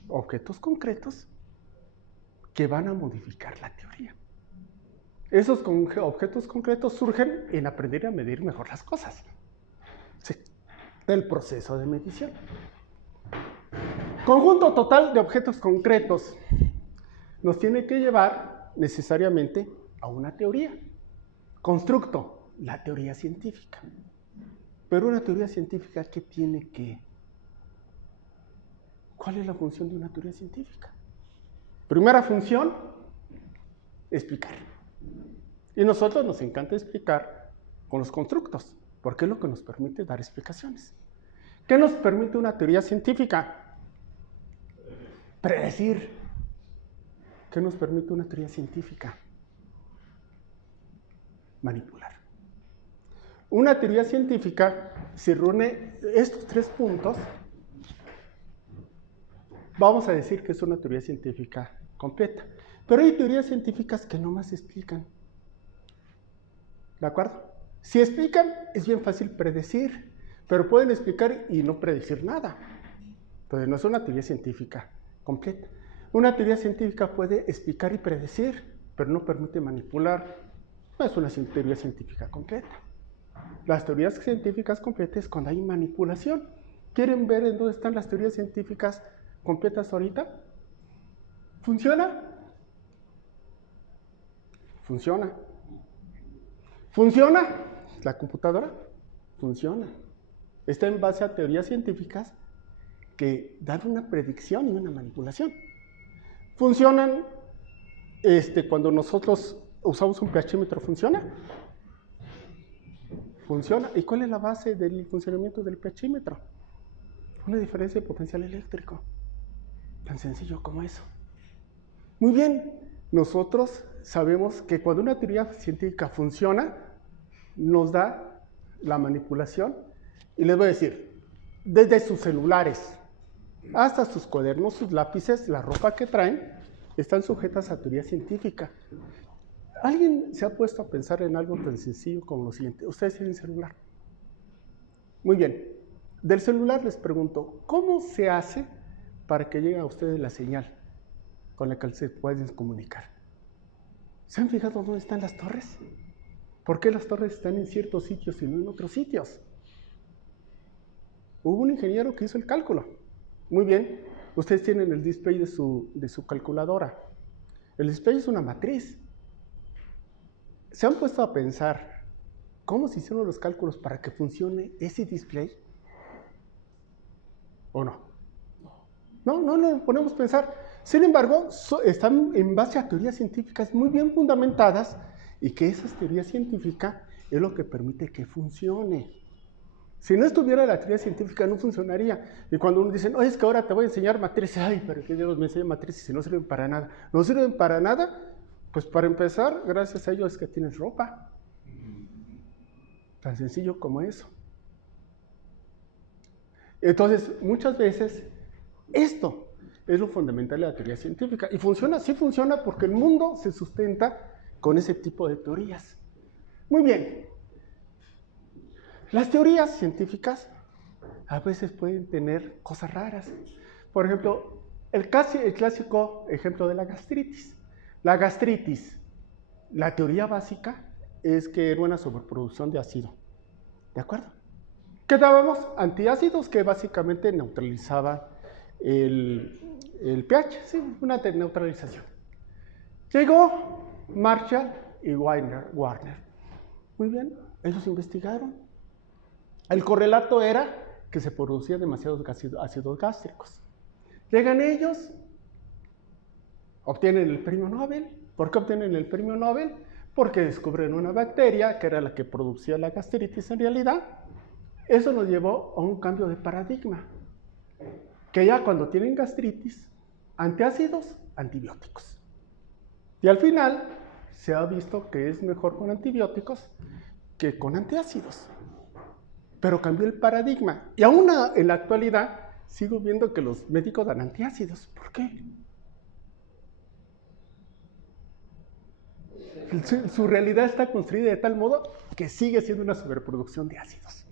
objetos concretos que van a modificar la teoría. Esos objetos concretos surgen en aprender a medir mejor las cosas. Sí, del proceso de medición. Conjunto total de objetos concretos nos tiene que llevar necesariamente a una teoría. Constructo, la teoría científica. Pero una teoría científica, ¿qué tiene que? ¿Cuál es la función de una teoría científica? Primera función, explicar. Y a nosotros nos encanta explicar con los constructos, porque es lo que nos permite dar explicaciones. ¿Qué nos permite una teoría científica? Predecir. ¿Qué nos permite una teoría científica? Manipular. Una teoría científica, si reúne estos tres puntos, vamos a decir que es una teoría científica completa. Pero hay teorías científicas que no más explican. ¿De acuerdo? Si explican, es bien fácil predecir, pero pueden explicar y no predecir nada. Entonces no es una teoría científica completa. Una teoría científica puede explicar y predecir, pero no permite manipular. No es una teoría científica completa. Las teorías científicas completas es cuando hay manipulación. ¿Quieren ver en dónde están las teorías científicas completas ahorita? ¿Funciona? ¿Funciona? ¿Funciona? ¿La computadora? Funciona. Está en base a teorías científicas que dan una predicción y una manipulación. ¿Funcionan cuando nosotros usamos un pHímetro? ¿Funciona? Funciona. ¿Y cuál es la base del funcionamiento del pHímetro? Una diferencia de potencial eléctrico. Tan sencillo como eso. Muy bien, nosotros sabemos que cuando una teoría científica funciona, nos da la manipulación. Y les voy a decir, desde sus celulares hasta sus cuadernos, sus lápices, la ropa que traen, están sujetas a teoría científica. ¿Alguien se ha puesto a pensar en algo tan sencillo como lo siguiente? Ustedes tienen celular. Muy bien. Del celular les pregunto, ¿cómo se hace para que llegue a ustedes la señal con la que se pueden comunicar. ¿Se han fijado dónde están las torres? ¿Por qué las torres están en ciertos sitios y no en otros sitios? Hubo un ingeniero que hizo el cálculo. Muy bien, ustedes tienen el display de su calculadora. El display es una matriz. ¿Se han puesto a pensar cómo se hicieron los cálculos para que funcione ese display? ¿O no? No lo ponemos a pensar. Sin embargo, están en base a teorías científicas muy bien fundamentadas y que esas teorías científicas es lo que permite que funcione. Si no estuviera la teoría científica, no funcionaría. Y cuando uno dice, oye, es que ahora te voy a enseñar matrices, ay, pero ¿qué Dios me enseña matrices si no sirven para nada? ¿No sirven para nada? Pues para empezar, gracias a ellos es que tienes ropa. Tan sencillo como eso. Entonces, muchas veces, esto es lo fundamental de la teoría científica. Y funciona, sí funciona, porque el mundo se sustenta con ese tipo de teorías. Muy bien. Las teorías científicas a veces pueden tener cosas raras. Por ejemplo, el clásico ejemplo de la gastritis. La gastritis, la teoría básica es que era una sobreproducción de ácido. ¿De acuerdo? ¿Qué dábamos? Antiácidos que básicamente neutralizaban el pH, sí, una neutralización. Llegó Marshall y Warner. Muy bien, ellos investigaron. El correlato era que se producían demasiados ácidos gástricos. Llegan ellos, obtienen el premio Nobel. ¿Por qué obtienen el premio Nobel? Porque descubren una bacteria que era la que producía la gastritis en realidad. Eso nos llevó a un cambio de paradigma. Que ya cuando tienen gastritis, antiácidos, antibióticos. Y al final se ha visto que es mejor con antibióticos que con antiácidos. Pero cambió el paradigma. Y aún en la actualidad sigo viendo que los médicos dan antiácidos. ¿Por qué? Su realidad está construida de tal modo que sigue siendo una sobreproducción de ácidos.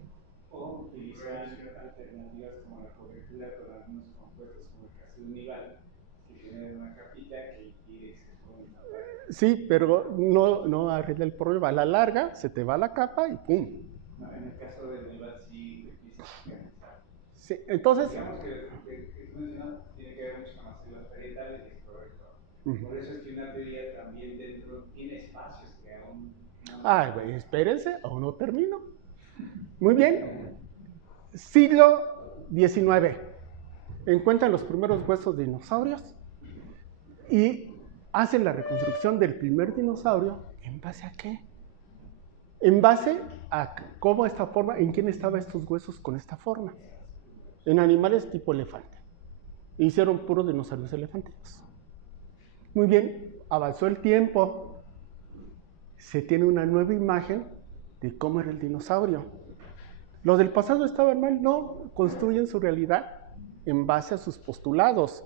O utilizar alternativas como la cobertura con algunos compuestos como el casilnival, que tienen una capita que impide que se puedan tapar. Sí, pero no arregla el problema. A la larga se te va la capa y ¡pum! No, en el caso del nival sí difícil organizar. Sí, entonces... Digamos que tú mencionas tiene que ver mucho con las células parietales, es correcto. Por eso es que una teoría también dentro tiene espacios que aún no... Ay, güey, espérense, aún no termino. Muy bien. Siglo XIX. Encuentran los primeros huesos de dinosaurios y hacen la reconstrucción del primer dinosaurio. ¿En base a qué? En base a cómo esta forma, en quién estaban estos huesos con esta forma. En animales tipo elefante. Hicieron puros dinosaurios elefantinos. Muy bien, avanzó el tiempo. Se tiene una nueva imagen de cómo era el dinosaurio. ¿Los del pasado estaban mal? No, construyen su realidad en base a sus postulados.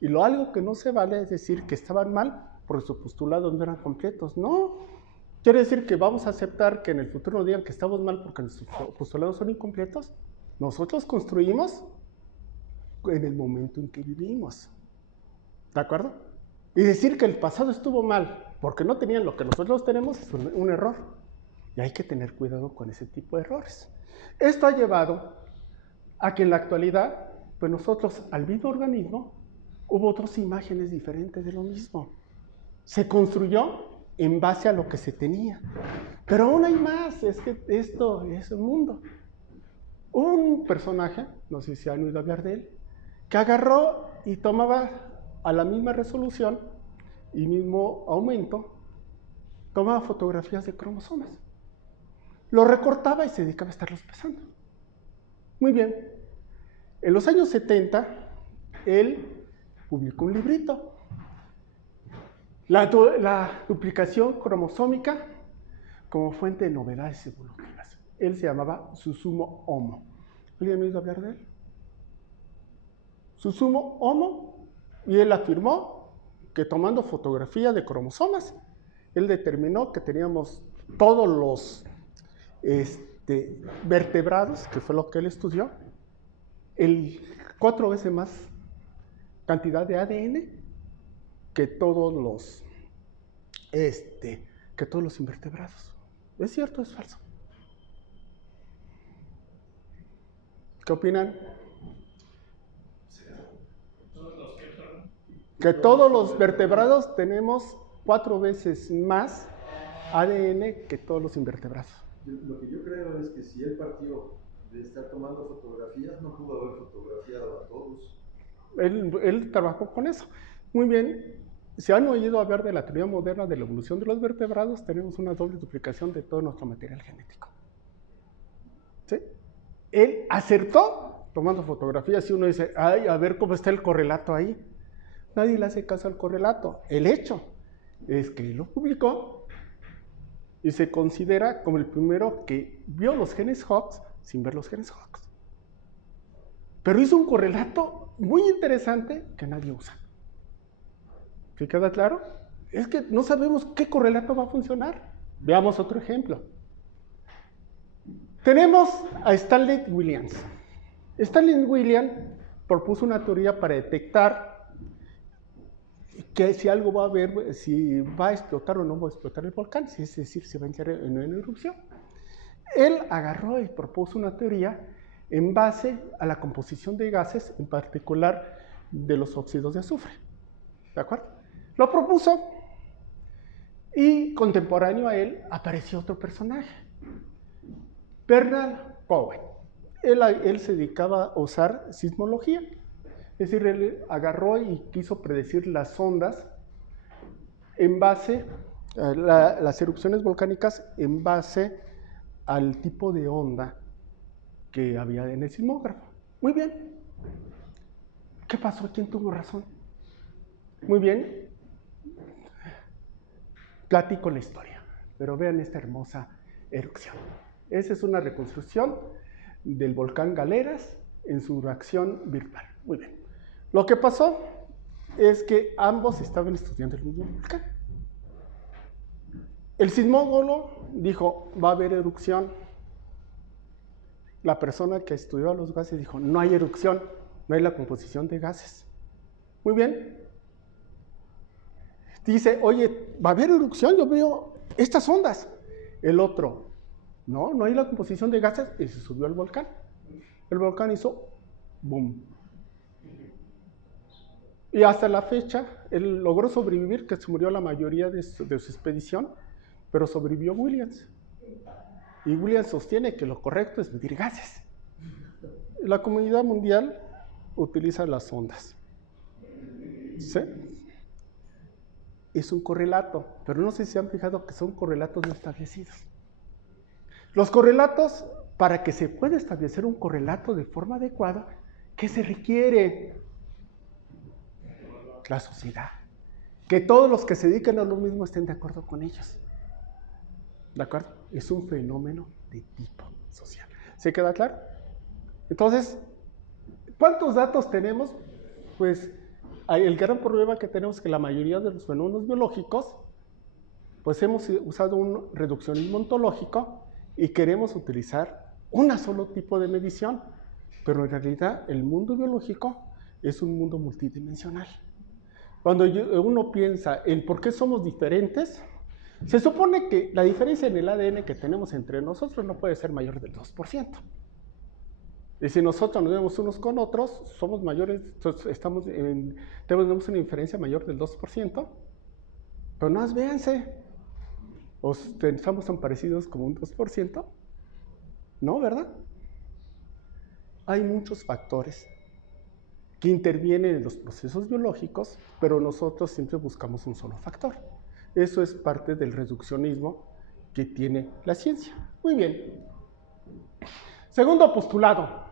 Y algo que no se vale es decir que estaban mal porque sus postulados no eran completos. No. ¿Quiere decir que vamos a aceptar que en el futuro nos digan que estamos mal porque nuestros postulados son incompletos? Nosotros construimos en el momento en que vivimos. ¿De acuerdo? Y decir que el pasado estuvo mal porque no tenían lo que nosotros tenemos es un error. Y hay que tener cuidado con ese tipo de errores. Esto ha llevado a que en la actualidad, pues nosotros al mismo organismo, hubo dos imágenes diferentes de lo mismo. Se construyó en base a lo que se tenía. Pero aún hay más, es que esto es un mundo. Un personaje, no sé si han oído hablar de él, que agarró y tomaba a la misma resolución y mismo aumento, tomaba fotografías de cromosomas. Lo recortaba y se dedicaba a estarlos pesando. Muy bien. En los años 70, él publicó un librito. La duplicación cromosómica como fuente de novedades evolutivas. Él se llamaba Susumu Ohmo. ¿Alguien ha oído hablar de él? Susumu Ohmo, y él afirmó que tomando fotografías de cromosomas, él determinó que teníamos todos los vertebrados, que fue lo que él estudió, 4 veces más cantidad de ADN que todos los invertebrados. ¿Es cierto o es falso? ¿Qué opinan? Que todos los vertebrados tenemos 4 veces más ADN que todos los invertebrados. Lo que yo creo es que si él partió de estar tomando fotografías, no pudo haber fotografiado a todos. Él trabajó con eso. Muy bien. Si han oído hablar de la teoría moderna de la evolución de los vertebrados, tenemos una doble duplicación de todo nuestro material genético. ¿Sí? Él acertó tomando fotografías y uno dice, ay, a ver cómo está el correlato ahí. Nadie le hace caso al correlato. El hecho es que él lo publicó y se considera como el primero que vio los genes Hox sin ver los genes Hox. Pero hizo un correlato muy interesante que nadie usa. ¿Sí queda claro? Es que no sabemos qué correlato va a funcionar. Veamos otro ejemplo. Tenemos a Stanley Williams. Stanley Williams propuso una teoría para detectar que si algo va a haber, si va a explotar o no va a explotar el volcán, es decir, si va a entrar en una erupción. Él agarró y propuso una teoría en base a la composición de gases, en particular de los óxidos de azufre. ¿De acuerdo? Lo propuso y contemporáneo a él apareció otro personaje, Bernard Cohen. Él se dedicaba a usar sismología, es decir, él agarró y quiso predecir las ondas en base a las erupciones volcánicas en base al tipo de onda que había en el sismógrafo. Muy bien. ¿Qué pasó? ¿Quién tuvo razón? Muy bien. Platico la historia, pero vean esta hermosa erupción. Esa es una reconstrucción del volcán Galeras en su reacción virtual. Muy bien. Lo que pasó es que ambos estaban estudiando el mismo volcán. El sismólogo dijo, va a haber erupción. La persona que estudió los gases dijo, no hay erupción, no hay la composición de gases. Muy bien. Dice, oye, va a haber erupción, yo veo estas ondas. El otro, no hay la composición de gases, y se subió al volcán. El volcán hizo boom. Y hasta la fecha, él logró sobrevivir, que se murió la mayoría de su expedición, pero sobrevivió Williams. Y Williams sostiene que lo correcto es medir gases. La comunidad mundial utiliza las ondas. ¿Sí? Es un correlato, pero no sé si se han fijado que son correlatos no establecidos. Los correlatos, para que se pueda establecer un correlato de forma adecuada, ¿qué se requiere? La sociedad. Que todos los que se dedican a lo mismo estén de acuerdo con ellos. ¿De acuerdo? Es un fenómeno de tipo social. ¿Se queda claro? Entonces, ¿cuántos datos tenemos? Pues el gran problema que tenemos es que la mayoría de los fenómenos biológicos, pues hemos usado un reduccionismo ontológico y queremos utilizar un solo tipo de medición, pero en realidad el mundo biológico es un mundo multidimensional. Cuando uno piensa en por qué somos diferentes, se supone que la diferencia en el ADN que tenemos entre nosotros no puede ser mayor del 2%. Y si nosotros nos vemos unos con otros, somos mayores, tenemos una diferencia mayor del 2%, pero no véanse, estamos tan parecidos como un 2%, ¿no? ¿Verdad? Hay muchos factores que intervienen en los procesos biológicos, pero nosotros siempre buscamos un solo factor. Eso es parte del reduccionismo que tiene la ciencia. Muy bien. Segundo postulado.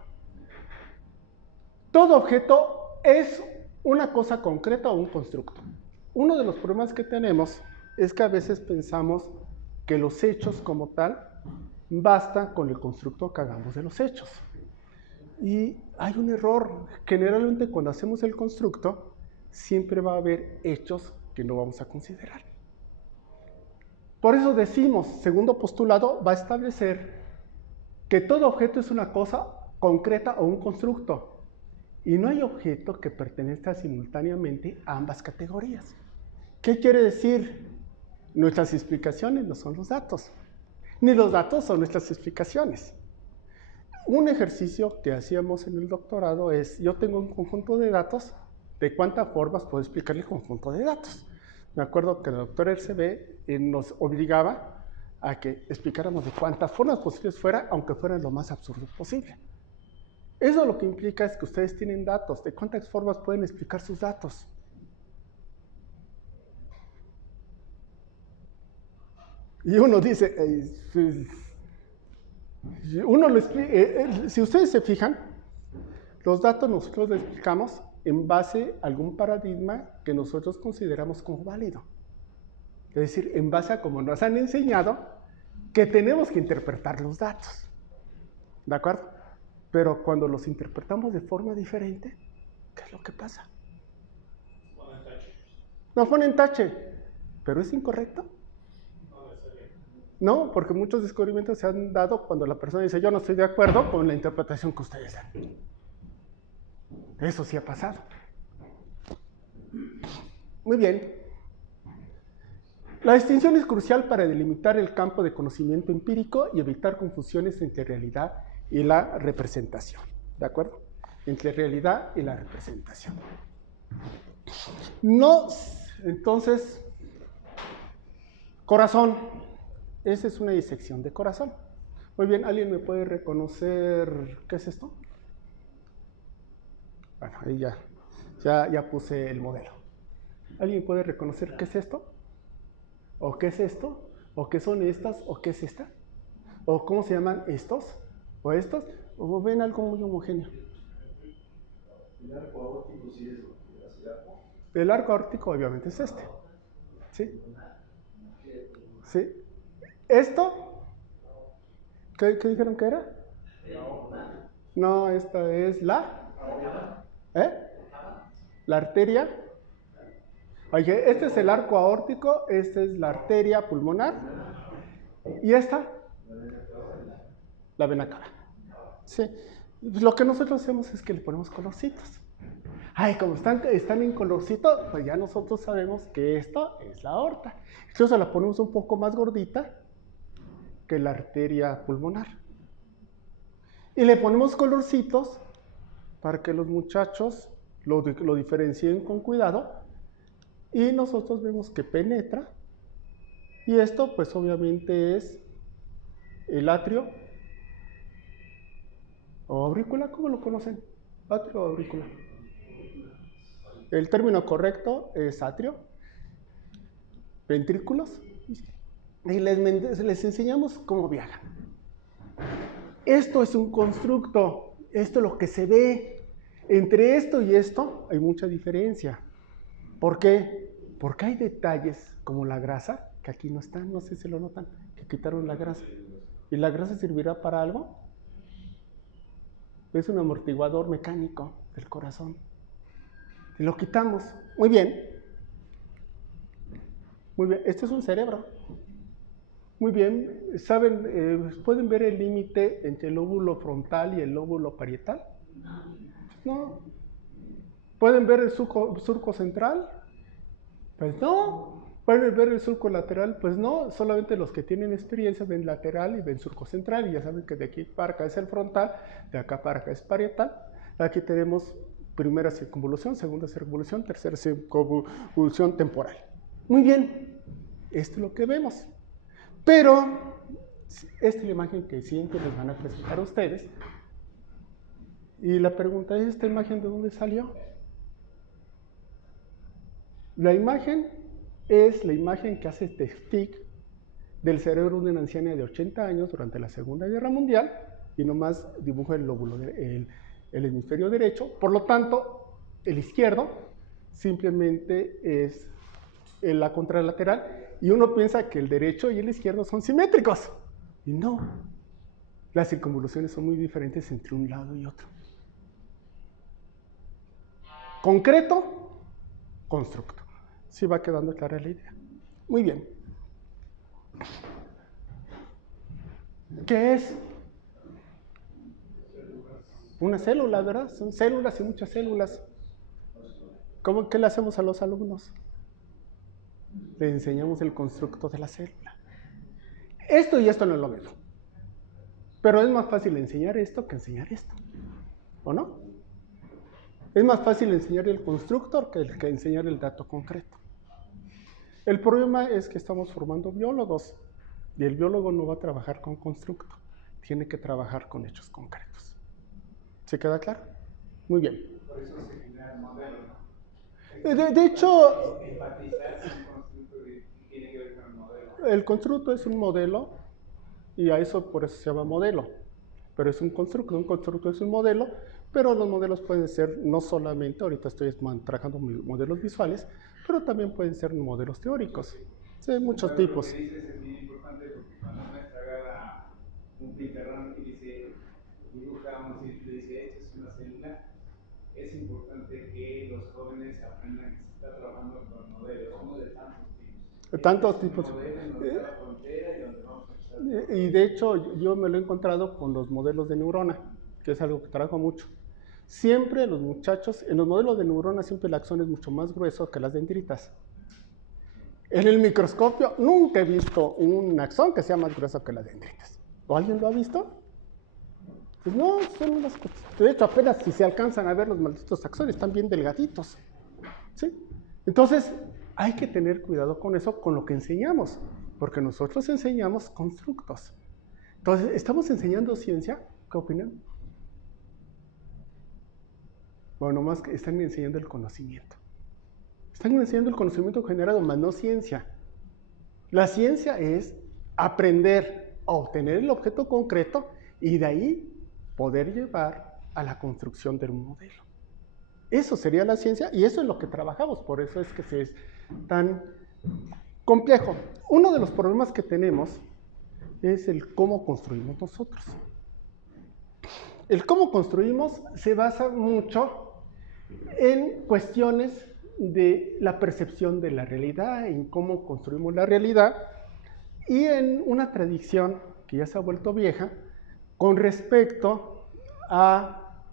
Todo objeto es una cosa concreta o un constructo. Uno de los problemas que tenemos es que a veces pensamos que los hechos como tal basta con el constructo que hagamos de los hechos. Y hay un error. Generalmente cuando hacemos el constructo, siempre va a haber hechos que no vamos a considerar. Por eso decimos, segundo postulado, va a establecer que todo objeto es una cosa concreta o un constructo. Y no hay objeto que pertenezca simultáneamente a ambas categorías. ¿Qué quiere decir? Nuestras explicaciones no son los datos, ni los datos son nuestras explicaciones. Un ejercicio que hacíamos en el doctorado es, yo tengo un conjunto de datos, ¿de cuántas formas puedo explicar el conjunto de datos? Me acuerdo que el doctor RCB nos obligaba a que explicáramos de cuántas formas posibles fuera, aunque fueran lo más absurdo posible. Eso lo que implica es que ustedes tienen datos, de cuántas formas pueden explicar sus datos. Y uno dice, si ustedes se fijan, los datos nosotros los explicamos en base a algún paradigma que nosotros consideramos como válido. Es decir, en base a cómo nos han enseñado que tenemos que interpretar los datos. ¿De acuerdo? Pero cuando los interpretamos de forma diferente, ¿qué es lo que pasa? Nos ponen tache, pero es incorrecto. No, porque muchos descubrimientos se han dado cuando la persona dice, yo no estoy de acuerdo con la interpretación que ustedes dan. Eso sí ha pasado. Muy bien. La distinción es crucial para delimitar el campo de conocimiento empírico y evitar confusiones entre realidad y la representación. ¿De acuerdo? Entre realidad y la representación. No, entonces, corazón. Esa es una disección de corazón. Muy bien, ¿alguien me puede reconocer qué es esto? Bueno, ahí ya puse el modelo. ¿Alguien puede reconocer qué es esto? ¿O qué es esto? ¿O qué son estas? ¿O qué es esta? ¿O cómo se llaman estos? ¿O estos? ¿O ven algo muy homogéneo? El arco aórtico sí es lo que hace arco. El arco aórtico obviamente es este. ¿Sí? ¿Sí? ¿Esto? ¿Qué dijeron que era? No, esta es la... La arteria. Oye, este es el arco aórtico, esta es la arteria pulmonar. ¿Y esta? La vena cava. Sí. Lo que nosotros hacemos es que le ponemos colorcitos. Ay, como están en colorcito, pues ya nosotros sabemos que esto es la aorta. Entonces la ponemos un poco más gordita que la arteria pulmonar. Y le ponemos colorcitos para que los muchachos lo diferencien con cuidado. Y nosotros vemos que penetra. Y esto pues obviamente es el atrio o aurícula, ¿cómo lo conocen? Atrio o aurícula. El término correcto es atrio. Ventrículos. Y les enseñamos cómo viajan. Esto es un constructo. Esto es lo que se ve. Entre esto y esto hay mucha diferencia. ¿Por qué? Porque hay detalles como la grasa, que aquí no están, no sé si lo notan, que quitaron la grasa. ¿Y la grasa servirá para algo? Es un amortiguador mecánico del corazón. Y lo quitamos. Muy bien. Muy bien. Este es un cerebro. Muy bien. ¿Saben? ¿Pueden ver el límite entre el lóbulo frontal y el lóbulo parietal? No. ¿Pueden ver el surco central? Pues no. ¿Pueden ver el surco lateral? Pues no. Solamente los que tienen experiencia ven lateral y ven surco central. Y ya saben que de aquí para acá es el frontal, de acá para acá es parietal. Aquí tenemos primera circunvolución, segunda circunvolución, tercera circunvolución temporal. Muy bien. Esto es lo que vemos. Pero esta es la imagen que siempre les van a presentar a ustedes. Y la pregunta es, ¿esta imagen de dónde salió? La imagen es la imagen que hace Tefik del cerebro de una anciana de 80 años durante la Segunda Guerra Mundial y nomás dibuja el lóbulo, el hemisferio derecho. Por lo tanto, el izquierdo simplemente es la contralateral y uno piensa que el derecho y el izquierdo son simétricos. Y no. Las circunvoluciones son muy diferentes entre un lado y otro. Concreto, constructo. ¿Sí va quedando clara la idea? Muy bien. ¿Qué es? Una célula, ¿verdad? Son células y muchas células. ¿Qué le hacemos a los alumnos? Le enseñamos el constructo de la célula. Esto y esto no es lo mismo. Pero es más fácil enseñar esto que enseñar esto. ¿O no? Es más fácil enseñar el constructor que enseñar el dato concreto. El problema es que estamos formando biólogos y el biólogo no va a trabajar con constructo, tiene que trabajar con hechos concretos. ¿Se queda claro? Muy bien. Por eso se genera el modelo, ¿no? De hecho, Enfatizar en un constructo que tiene que ver con el modelo. el constructo es un modelo y a eso por eso se llama modelo. Pero es un constructo es un modelo, pero los modelos pueden ser no solamente, ahorita estoy trabajando modelos visuales, pero también pueden ser modelos teóricos. Sí, muchos tipos. Lo que dices es bien importante porque cuando una maestra agarra un pizarrón y dice, dibujamos y dice, esto es una célula, es importante que los jóvenes aprendan que se está trabajando con modelos, uno de tantos tipos. Tantos tipos. La frontera y donde vamos a estar. Y de hecho yo me lo he encontrado con los modelos de neurona, que es algo que trabajo mucho. Siempre los muchachos, en los modelos de neurona siempre el axón es mucho más grueso que las dendritas. En el microscopio nunca he visto un axón que sea más grueso que las dendritas. ¿O alguien lo ha visto? Pues no, son unas cosas. De hecho, apenas si se alcanzan a ver los malditos axones, están bien delgaditos. ¿Sí? Entonces, hay que tener cuidado con eso, con lo que enseñamos, porque nosotros enseñamos constructos. Entonces, ¿estamos enseñando ciencia? ¿Qué opinan? Bueno, nomás que están enseñando el conocimiento. Están enseñando el conocimiento generado, más no ciencia. La ciencia es aprender a obtener el objeto concreto y de ahí poder llevar a la construcción de un modelo. Eso sería la ciencia y eso es lo que trabajamos, por eso es que es tan complejo. Uno de los problemas que tenemos es el cómo construimos nosotros. El cómo construimos se basa mucho en cuestiones de la percepción de la realidad, en cómo construimos la realidad y en una tradición que ya se ha vuelto vieja con respecto a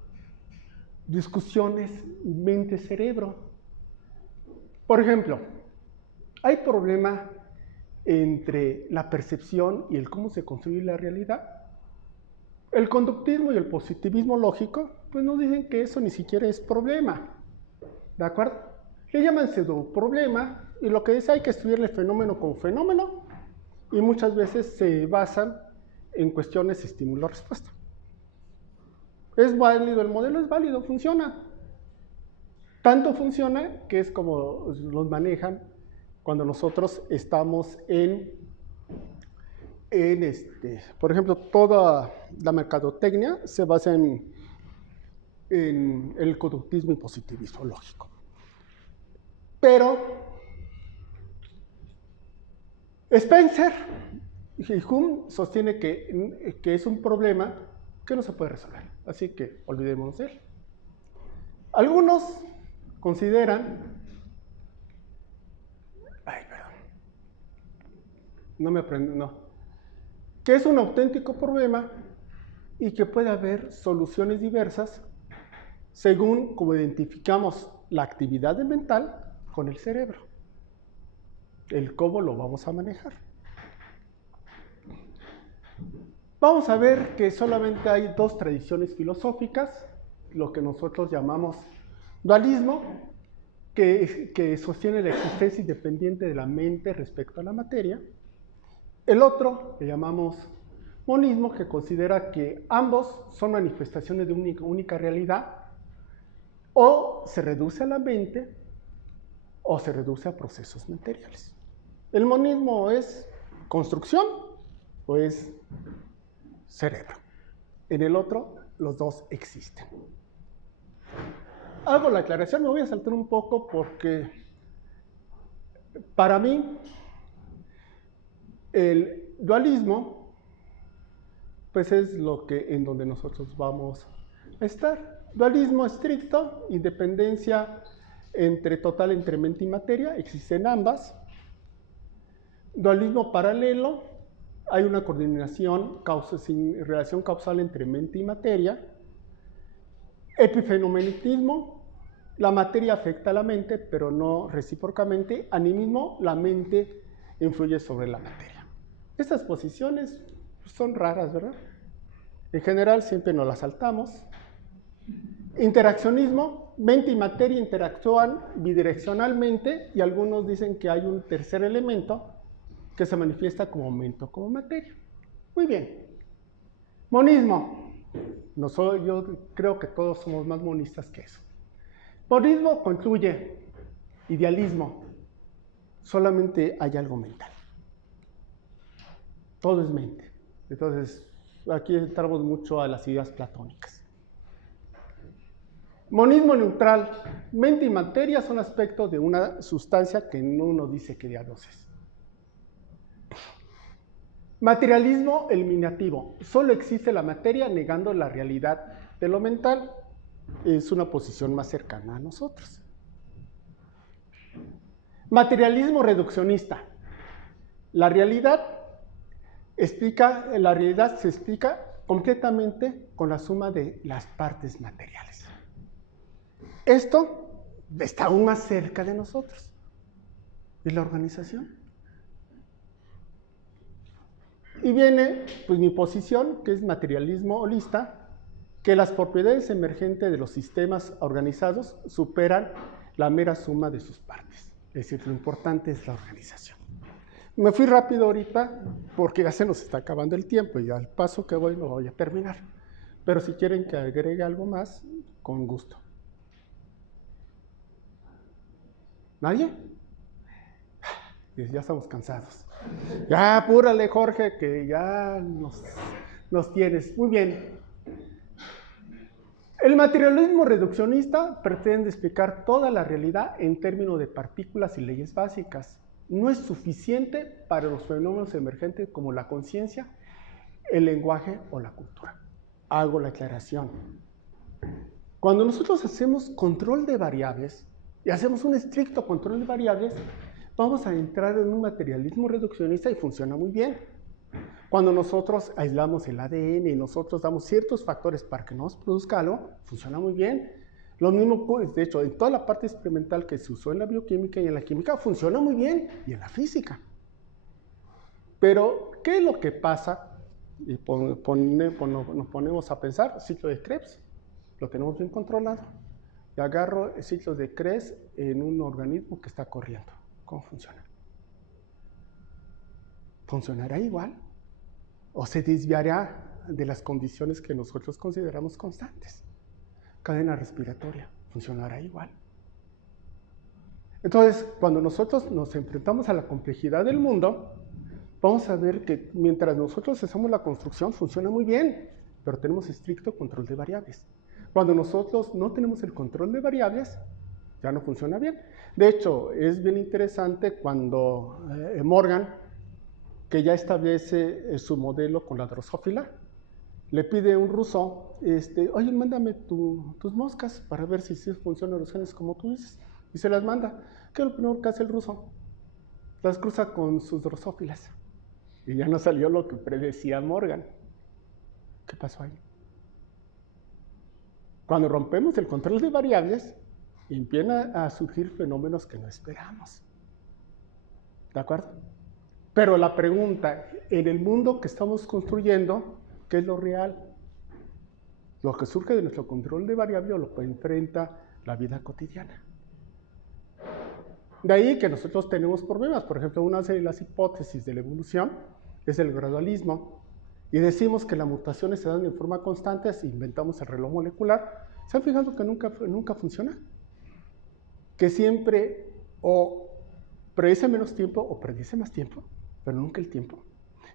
discusiones mente-cerebro. Por ejemplo, hay problema entre la percepción y el cómo se construye la realidad. El conductismo y el positivismo lógico pues nos dicen que eso ni siquiera es problema, ¿de acuerdo? Le llaman pseudo-problema y lo que dice hay que estudiar el fenómeno como fenómeno y muchas veces se basan en cuestiones estímulo-respuesta. ¿Es válido el modelo? Es válido, funciona. Tanto funciona que es como los manejan cuando nosotros estamos por ejemplo, toda la mercadotecnia se basa en el conductismo y positivismo lógico. Pero Spencer y Hume sostiene que es un problema que no se puede resolver, así que olvidémonos de él. Algunos consideran, que es un auténtico problema y que puede haber soluciones diversas según cómo identificamos la actividad mental con el cerebro, el cómo lo vamos a manejar. Vamos a ver que solamente hay dos tradiciones filosóficas, lo que nosotros llamamos dualismo, que sostiene la existencia independiente de la mente respecto a la materia. El otro le llamamos monismo, que considera que ambos son manifestaciones de una única realidad, o se reduce a la mente o se reduce a procesos materiales. El monismo es construcción o es cerebro. En el otro, los dos existen. Hago la aclaración, me voy a saltar un poco porque para mí el dualismo pues es lo que en donde nosotros vamos a estar. Dualismo estricto, independencia total entre mente y materia, existen ambas. Dualismo paralelo, hay una coordinación, relación causal entre mente y materia. Epifenomenismo, la materia afecta a la mente, pero no recíprocamente. Animismo, la mente influye sobre la materia. Estas posiciones son raras, ¿verdad? En general siempre nos las saltamos. Interaccionismo, mente y materia interactúan bidireccionalmente y algunos dicen que hay un tercer elemento que se manifiesta como mente o como materia. Muy bien. Monismo. Yo creo que todos somos más monistas que eso. Monismo concluye idealismo. Solamente hay algo mental. Todo es mente. Entonces, aquí entramos mucho a las ideas platónicas. Monismo neutral. Mente y materia son aspectos de una sustancia que no nos dice qué diablos es. Materialismo eliminativo. Solo existe la materia negando la realidad de lo mental. Es una posición más cercana a nosotros. Materialismo reduccionista. La realidad se explica completamente con la suma de las partes materiales. Esto está aún más cerca de nosotros. ¿Y la organización? Y viene pues mi posición, que es materialismo holista, que las propiedades emergentes de los sistemas organizados superan la mera suma de sus partes. Es decir, lo importante es la organización. Me fui rápido ahorita porque ya se nos está acabando el tiempo y al paso que voy no voy a terminar. Pero si quieren que agregue algo más, con gusto. ¿Nadie? Ya estamos cansados. Ya, apúrale, Jorge, que ya nos tienes. Muy bien. El materialismo reduccionista pretende explicar toda la realidad en términos de partículas y leyes básicas. No es suficiente para los fenómenos emergentes como la conciencia, el lenguaje o la cultura. Hago la aclaración. Cuando nosotros hacemos control de variables y hacemos un estricto control de variables, vamos a entrar en un materialismo reduccionista y funciona muy bien. Cuando nosotros aislamos el ADN y nosotros damos ciertos factores para que nos produzca algo, funciona muy bien. Lo mismo, pues, de hecho, en toda la parte experimental que se usó en la bioquímica y en la química, funciona muy bien, y en la física. Pero, ¿qué es lo que pasa? Y nos ponemos a pensar, ciclo de Krebs, lo tenemos bien controlado. Y agarro el ciclo de Krebs en un organismo que está corriendo. ¿Cómo funciona? ¿Funcionará igual? ¿O se desviará de las condiciones que nosotros consideramos constantes? Cadena respiratoria, ¿funcionará igual? Entonces, cuando nosotros nos enfrentamos a la complejidad del mundo, vamos a ver que mientras nosotros hacemos la construcción, funciona muy bien, pero tenemos estricto control de variables. Cuando nosotros no tenemos el control de variables, ya no funciona bien. De hecho, es bien interesante cuando Morgan, que ya establece su modelo con la drosófila, le pide a un ruso, oye, mándame tus moscas para ver si funcionan los genes como tú dices. Y se las manda. ¿Qué es lo primero que hace el ruso? Las cruza con sus drosófilas. Y ya no salió lo que predecía Morgan. ¿Qué pasó ahí? Cuando rompemos el control de variables, empiezan a surgir fenómenos que no esperamos. ¿De acuerdo? Pero la pregunta, en el mundo que estamos construyendo, ¿qué es lo real? Lo que surge de nuestro control de variables o lo que enfrenta la vida cotidiana. De ahí que nosotros tenemos problemas. Por ejemplo, una de las hipótesis de la evolución es el gradualismo. Y decimos que las mutaciones se dan de forma constante si inventamos el reloj molecular. ¿Se han fijado que nunca funciona? Que siempre o predice menos tiempo o predice más tiempo, pero nunca el tiempo.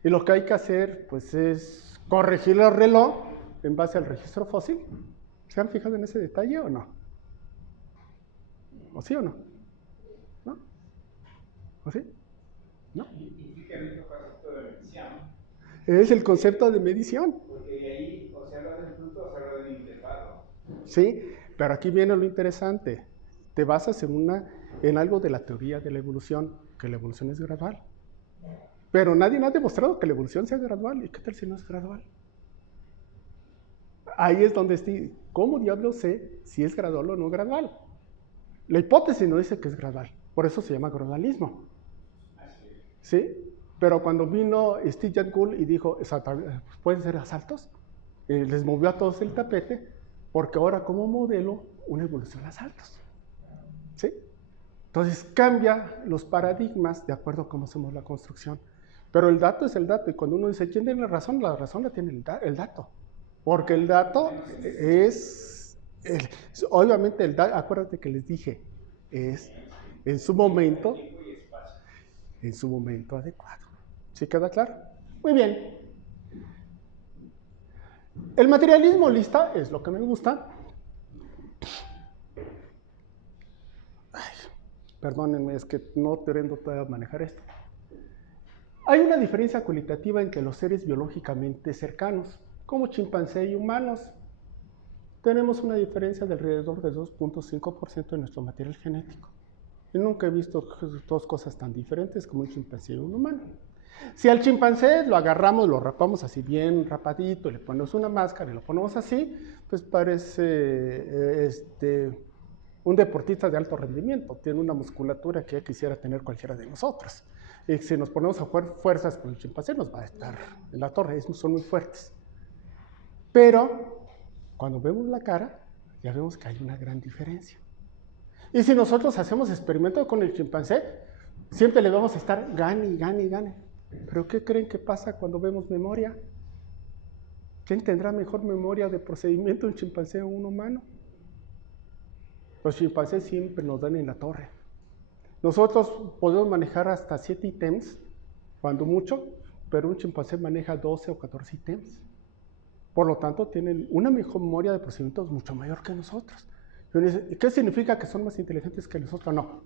Y lo que hay que hacer, pues, es corregir el reloj en base al registro fósil. ¿Se han fijado en ese detalle o no? ¿O sí o no? ¿No? ¿O sí? ¿No? Implica el mismo concepto de medición. Es el concepto de medición. Porque de ahí o se habla del fruto o se habla del intervalo. Sí, pero aquí viene lo interesante. Te basas en algo de la teoría de la evolución, que la evolución es gradual. Pero nadie ha demostrado que la evolución sea gradual. ¿Y qué tal si no es gradual? Ahí es donde estoy. ¿Cómo diablos sé si es gradual o no gradual? La hipótesis no dice que es gradual, por eso se llama gradualismo. ¿Sí? Pero cuando vino Steve Gould y dijo, ¿pueden ser asaltos? Les movió a todos el tapete, porque ahora como modelo, una evolución a asaltos. ¿Sí? Entonces cambia los paradigmas de acuerdo a cómo hacemos la construcción. Pero el dato es el dato, y cuando uno dice, ¿quién tiene la razón la tiene el dato. Porque el dato es, obviamente acuérdate que les dije, es en su momento adecuado. ¿Sí queda claro? Muy bien. El materialismo holista es lo que me gusta. Perdónenme, es que no tengo todavía manejar esto. Hay una diferencia cualitativa entre los seres biológicamente cercanos, como chimpancé y humanos. Tenemos una diferencia de alrededor de 2.5% de nuestro material genético. Yo nunca he visto dos cosas tan diferentes como un chimpancé y un humano. Si al chimpancé lo agarramos, lo rapamos así bien rapadito, le ponemos una máscara y lo ponemos así, pues parece un deportista de alto rendimiento. Tiene una musculatura que ya quisiera tener cualquiera de nosotros. Y si nos ponemos a jugar fuerzas con el chimpancé, nos va a estar en la torre, son muy fuertes. Pero cuando vemos la cara, ya vemos que hay una gran diferencia. Y si nosotros hacemos experimentos con el chimpancé, siempre le vamos a estar gane y gane y gane. ¿Pero qué creen que pasa cuando vemos memoria? ¿Quién tendrá mejor memoria de procedimiento, un chimpancé o un humano? Los chimpancés siempre nos dan en la torre. Nosotros podemos manejar hasta 7 ítems, cuando mucho, pero un chimpancé maneja 12 o 14 ítems. Por lo tanto, tienen una mejor memoria de procedimientos mucho mayor que nosotros. ¿Qué significa que son más inteligentes que nosotros? No,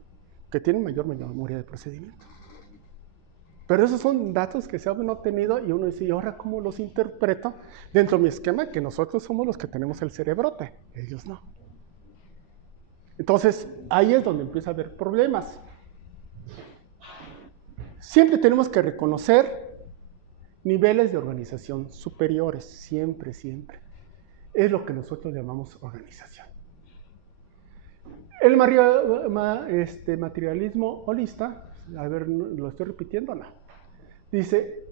que tienen mayor memoria de procedimiento. Pero esos son datos que se han obtenido y uno dice, ¿y ahora cómo los interpreto? Dentro de mi esquema, que nosotros somos los que tenemos el cerebrote, ellos no. Entonces, ahí es donde empieza a haber problemas. Siempre tenemos que reconocer niveles de organización superiores, siempre, siempre. Es lo que nosotros llamamos organización. El materialismo holista, a ver, ¿lo estoy repitiendo o no? Dice,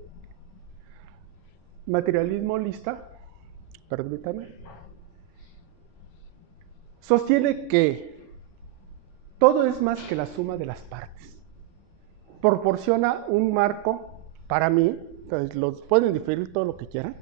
materialismo holista, permítame, sostiene que todo es más que la suma de las partes. Proporciona un marco para mí, los pueden diferir todo lo que quieran,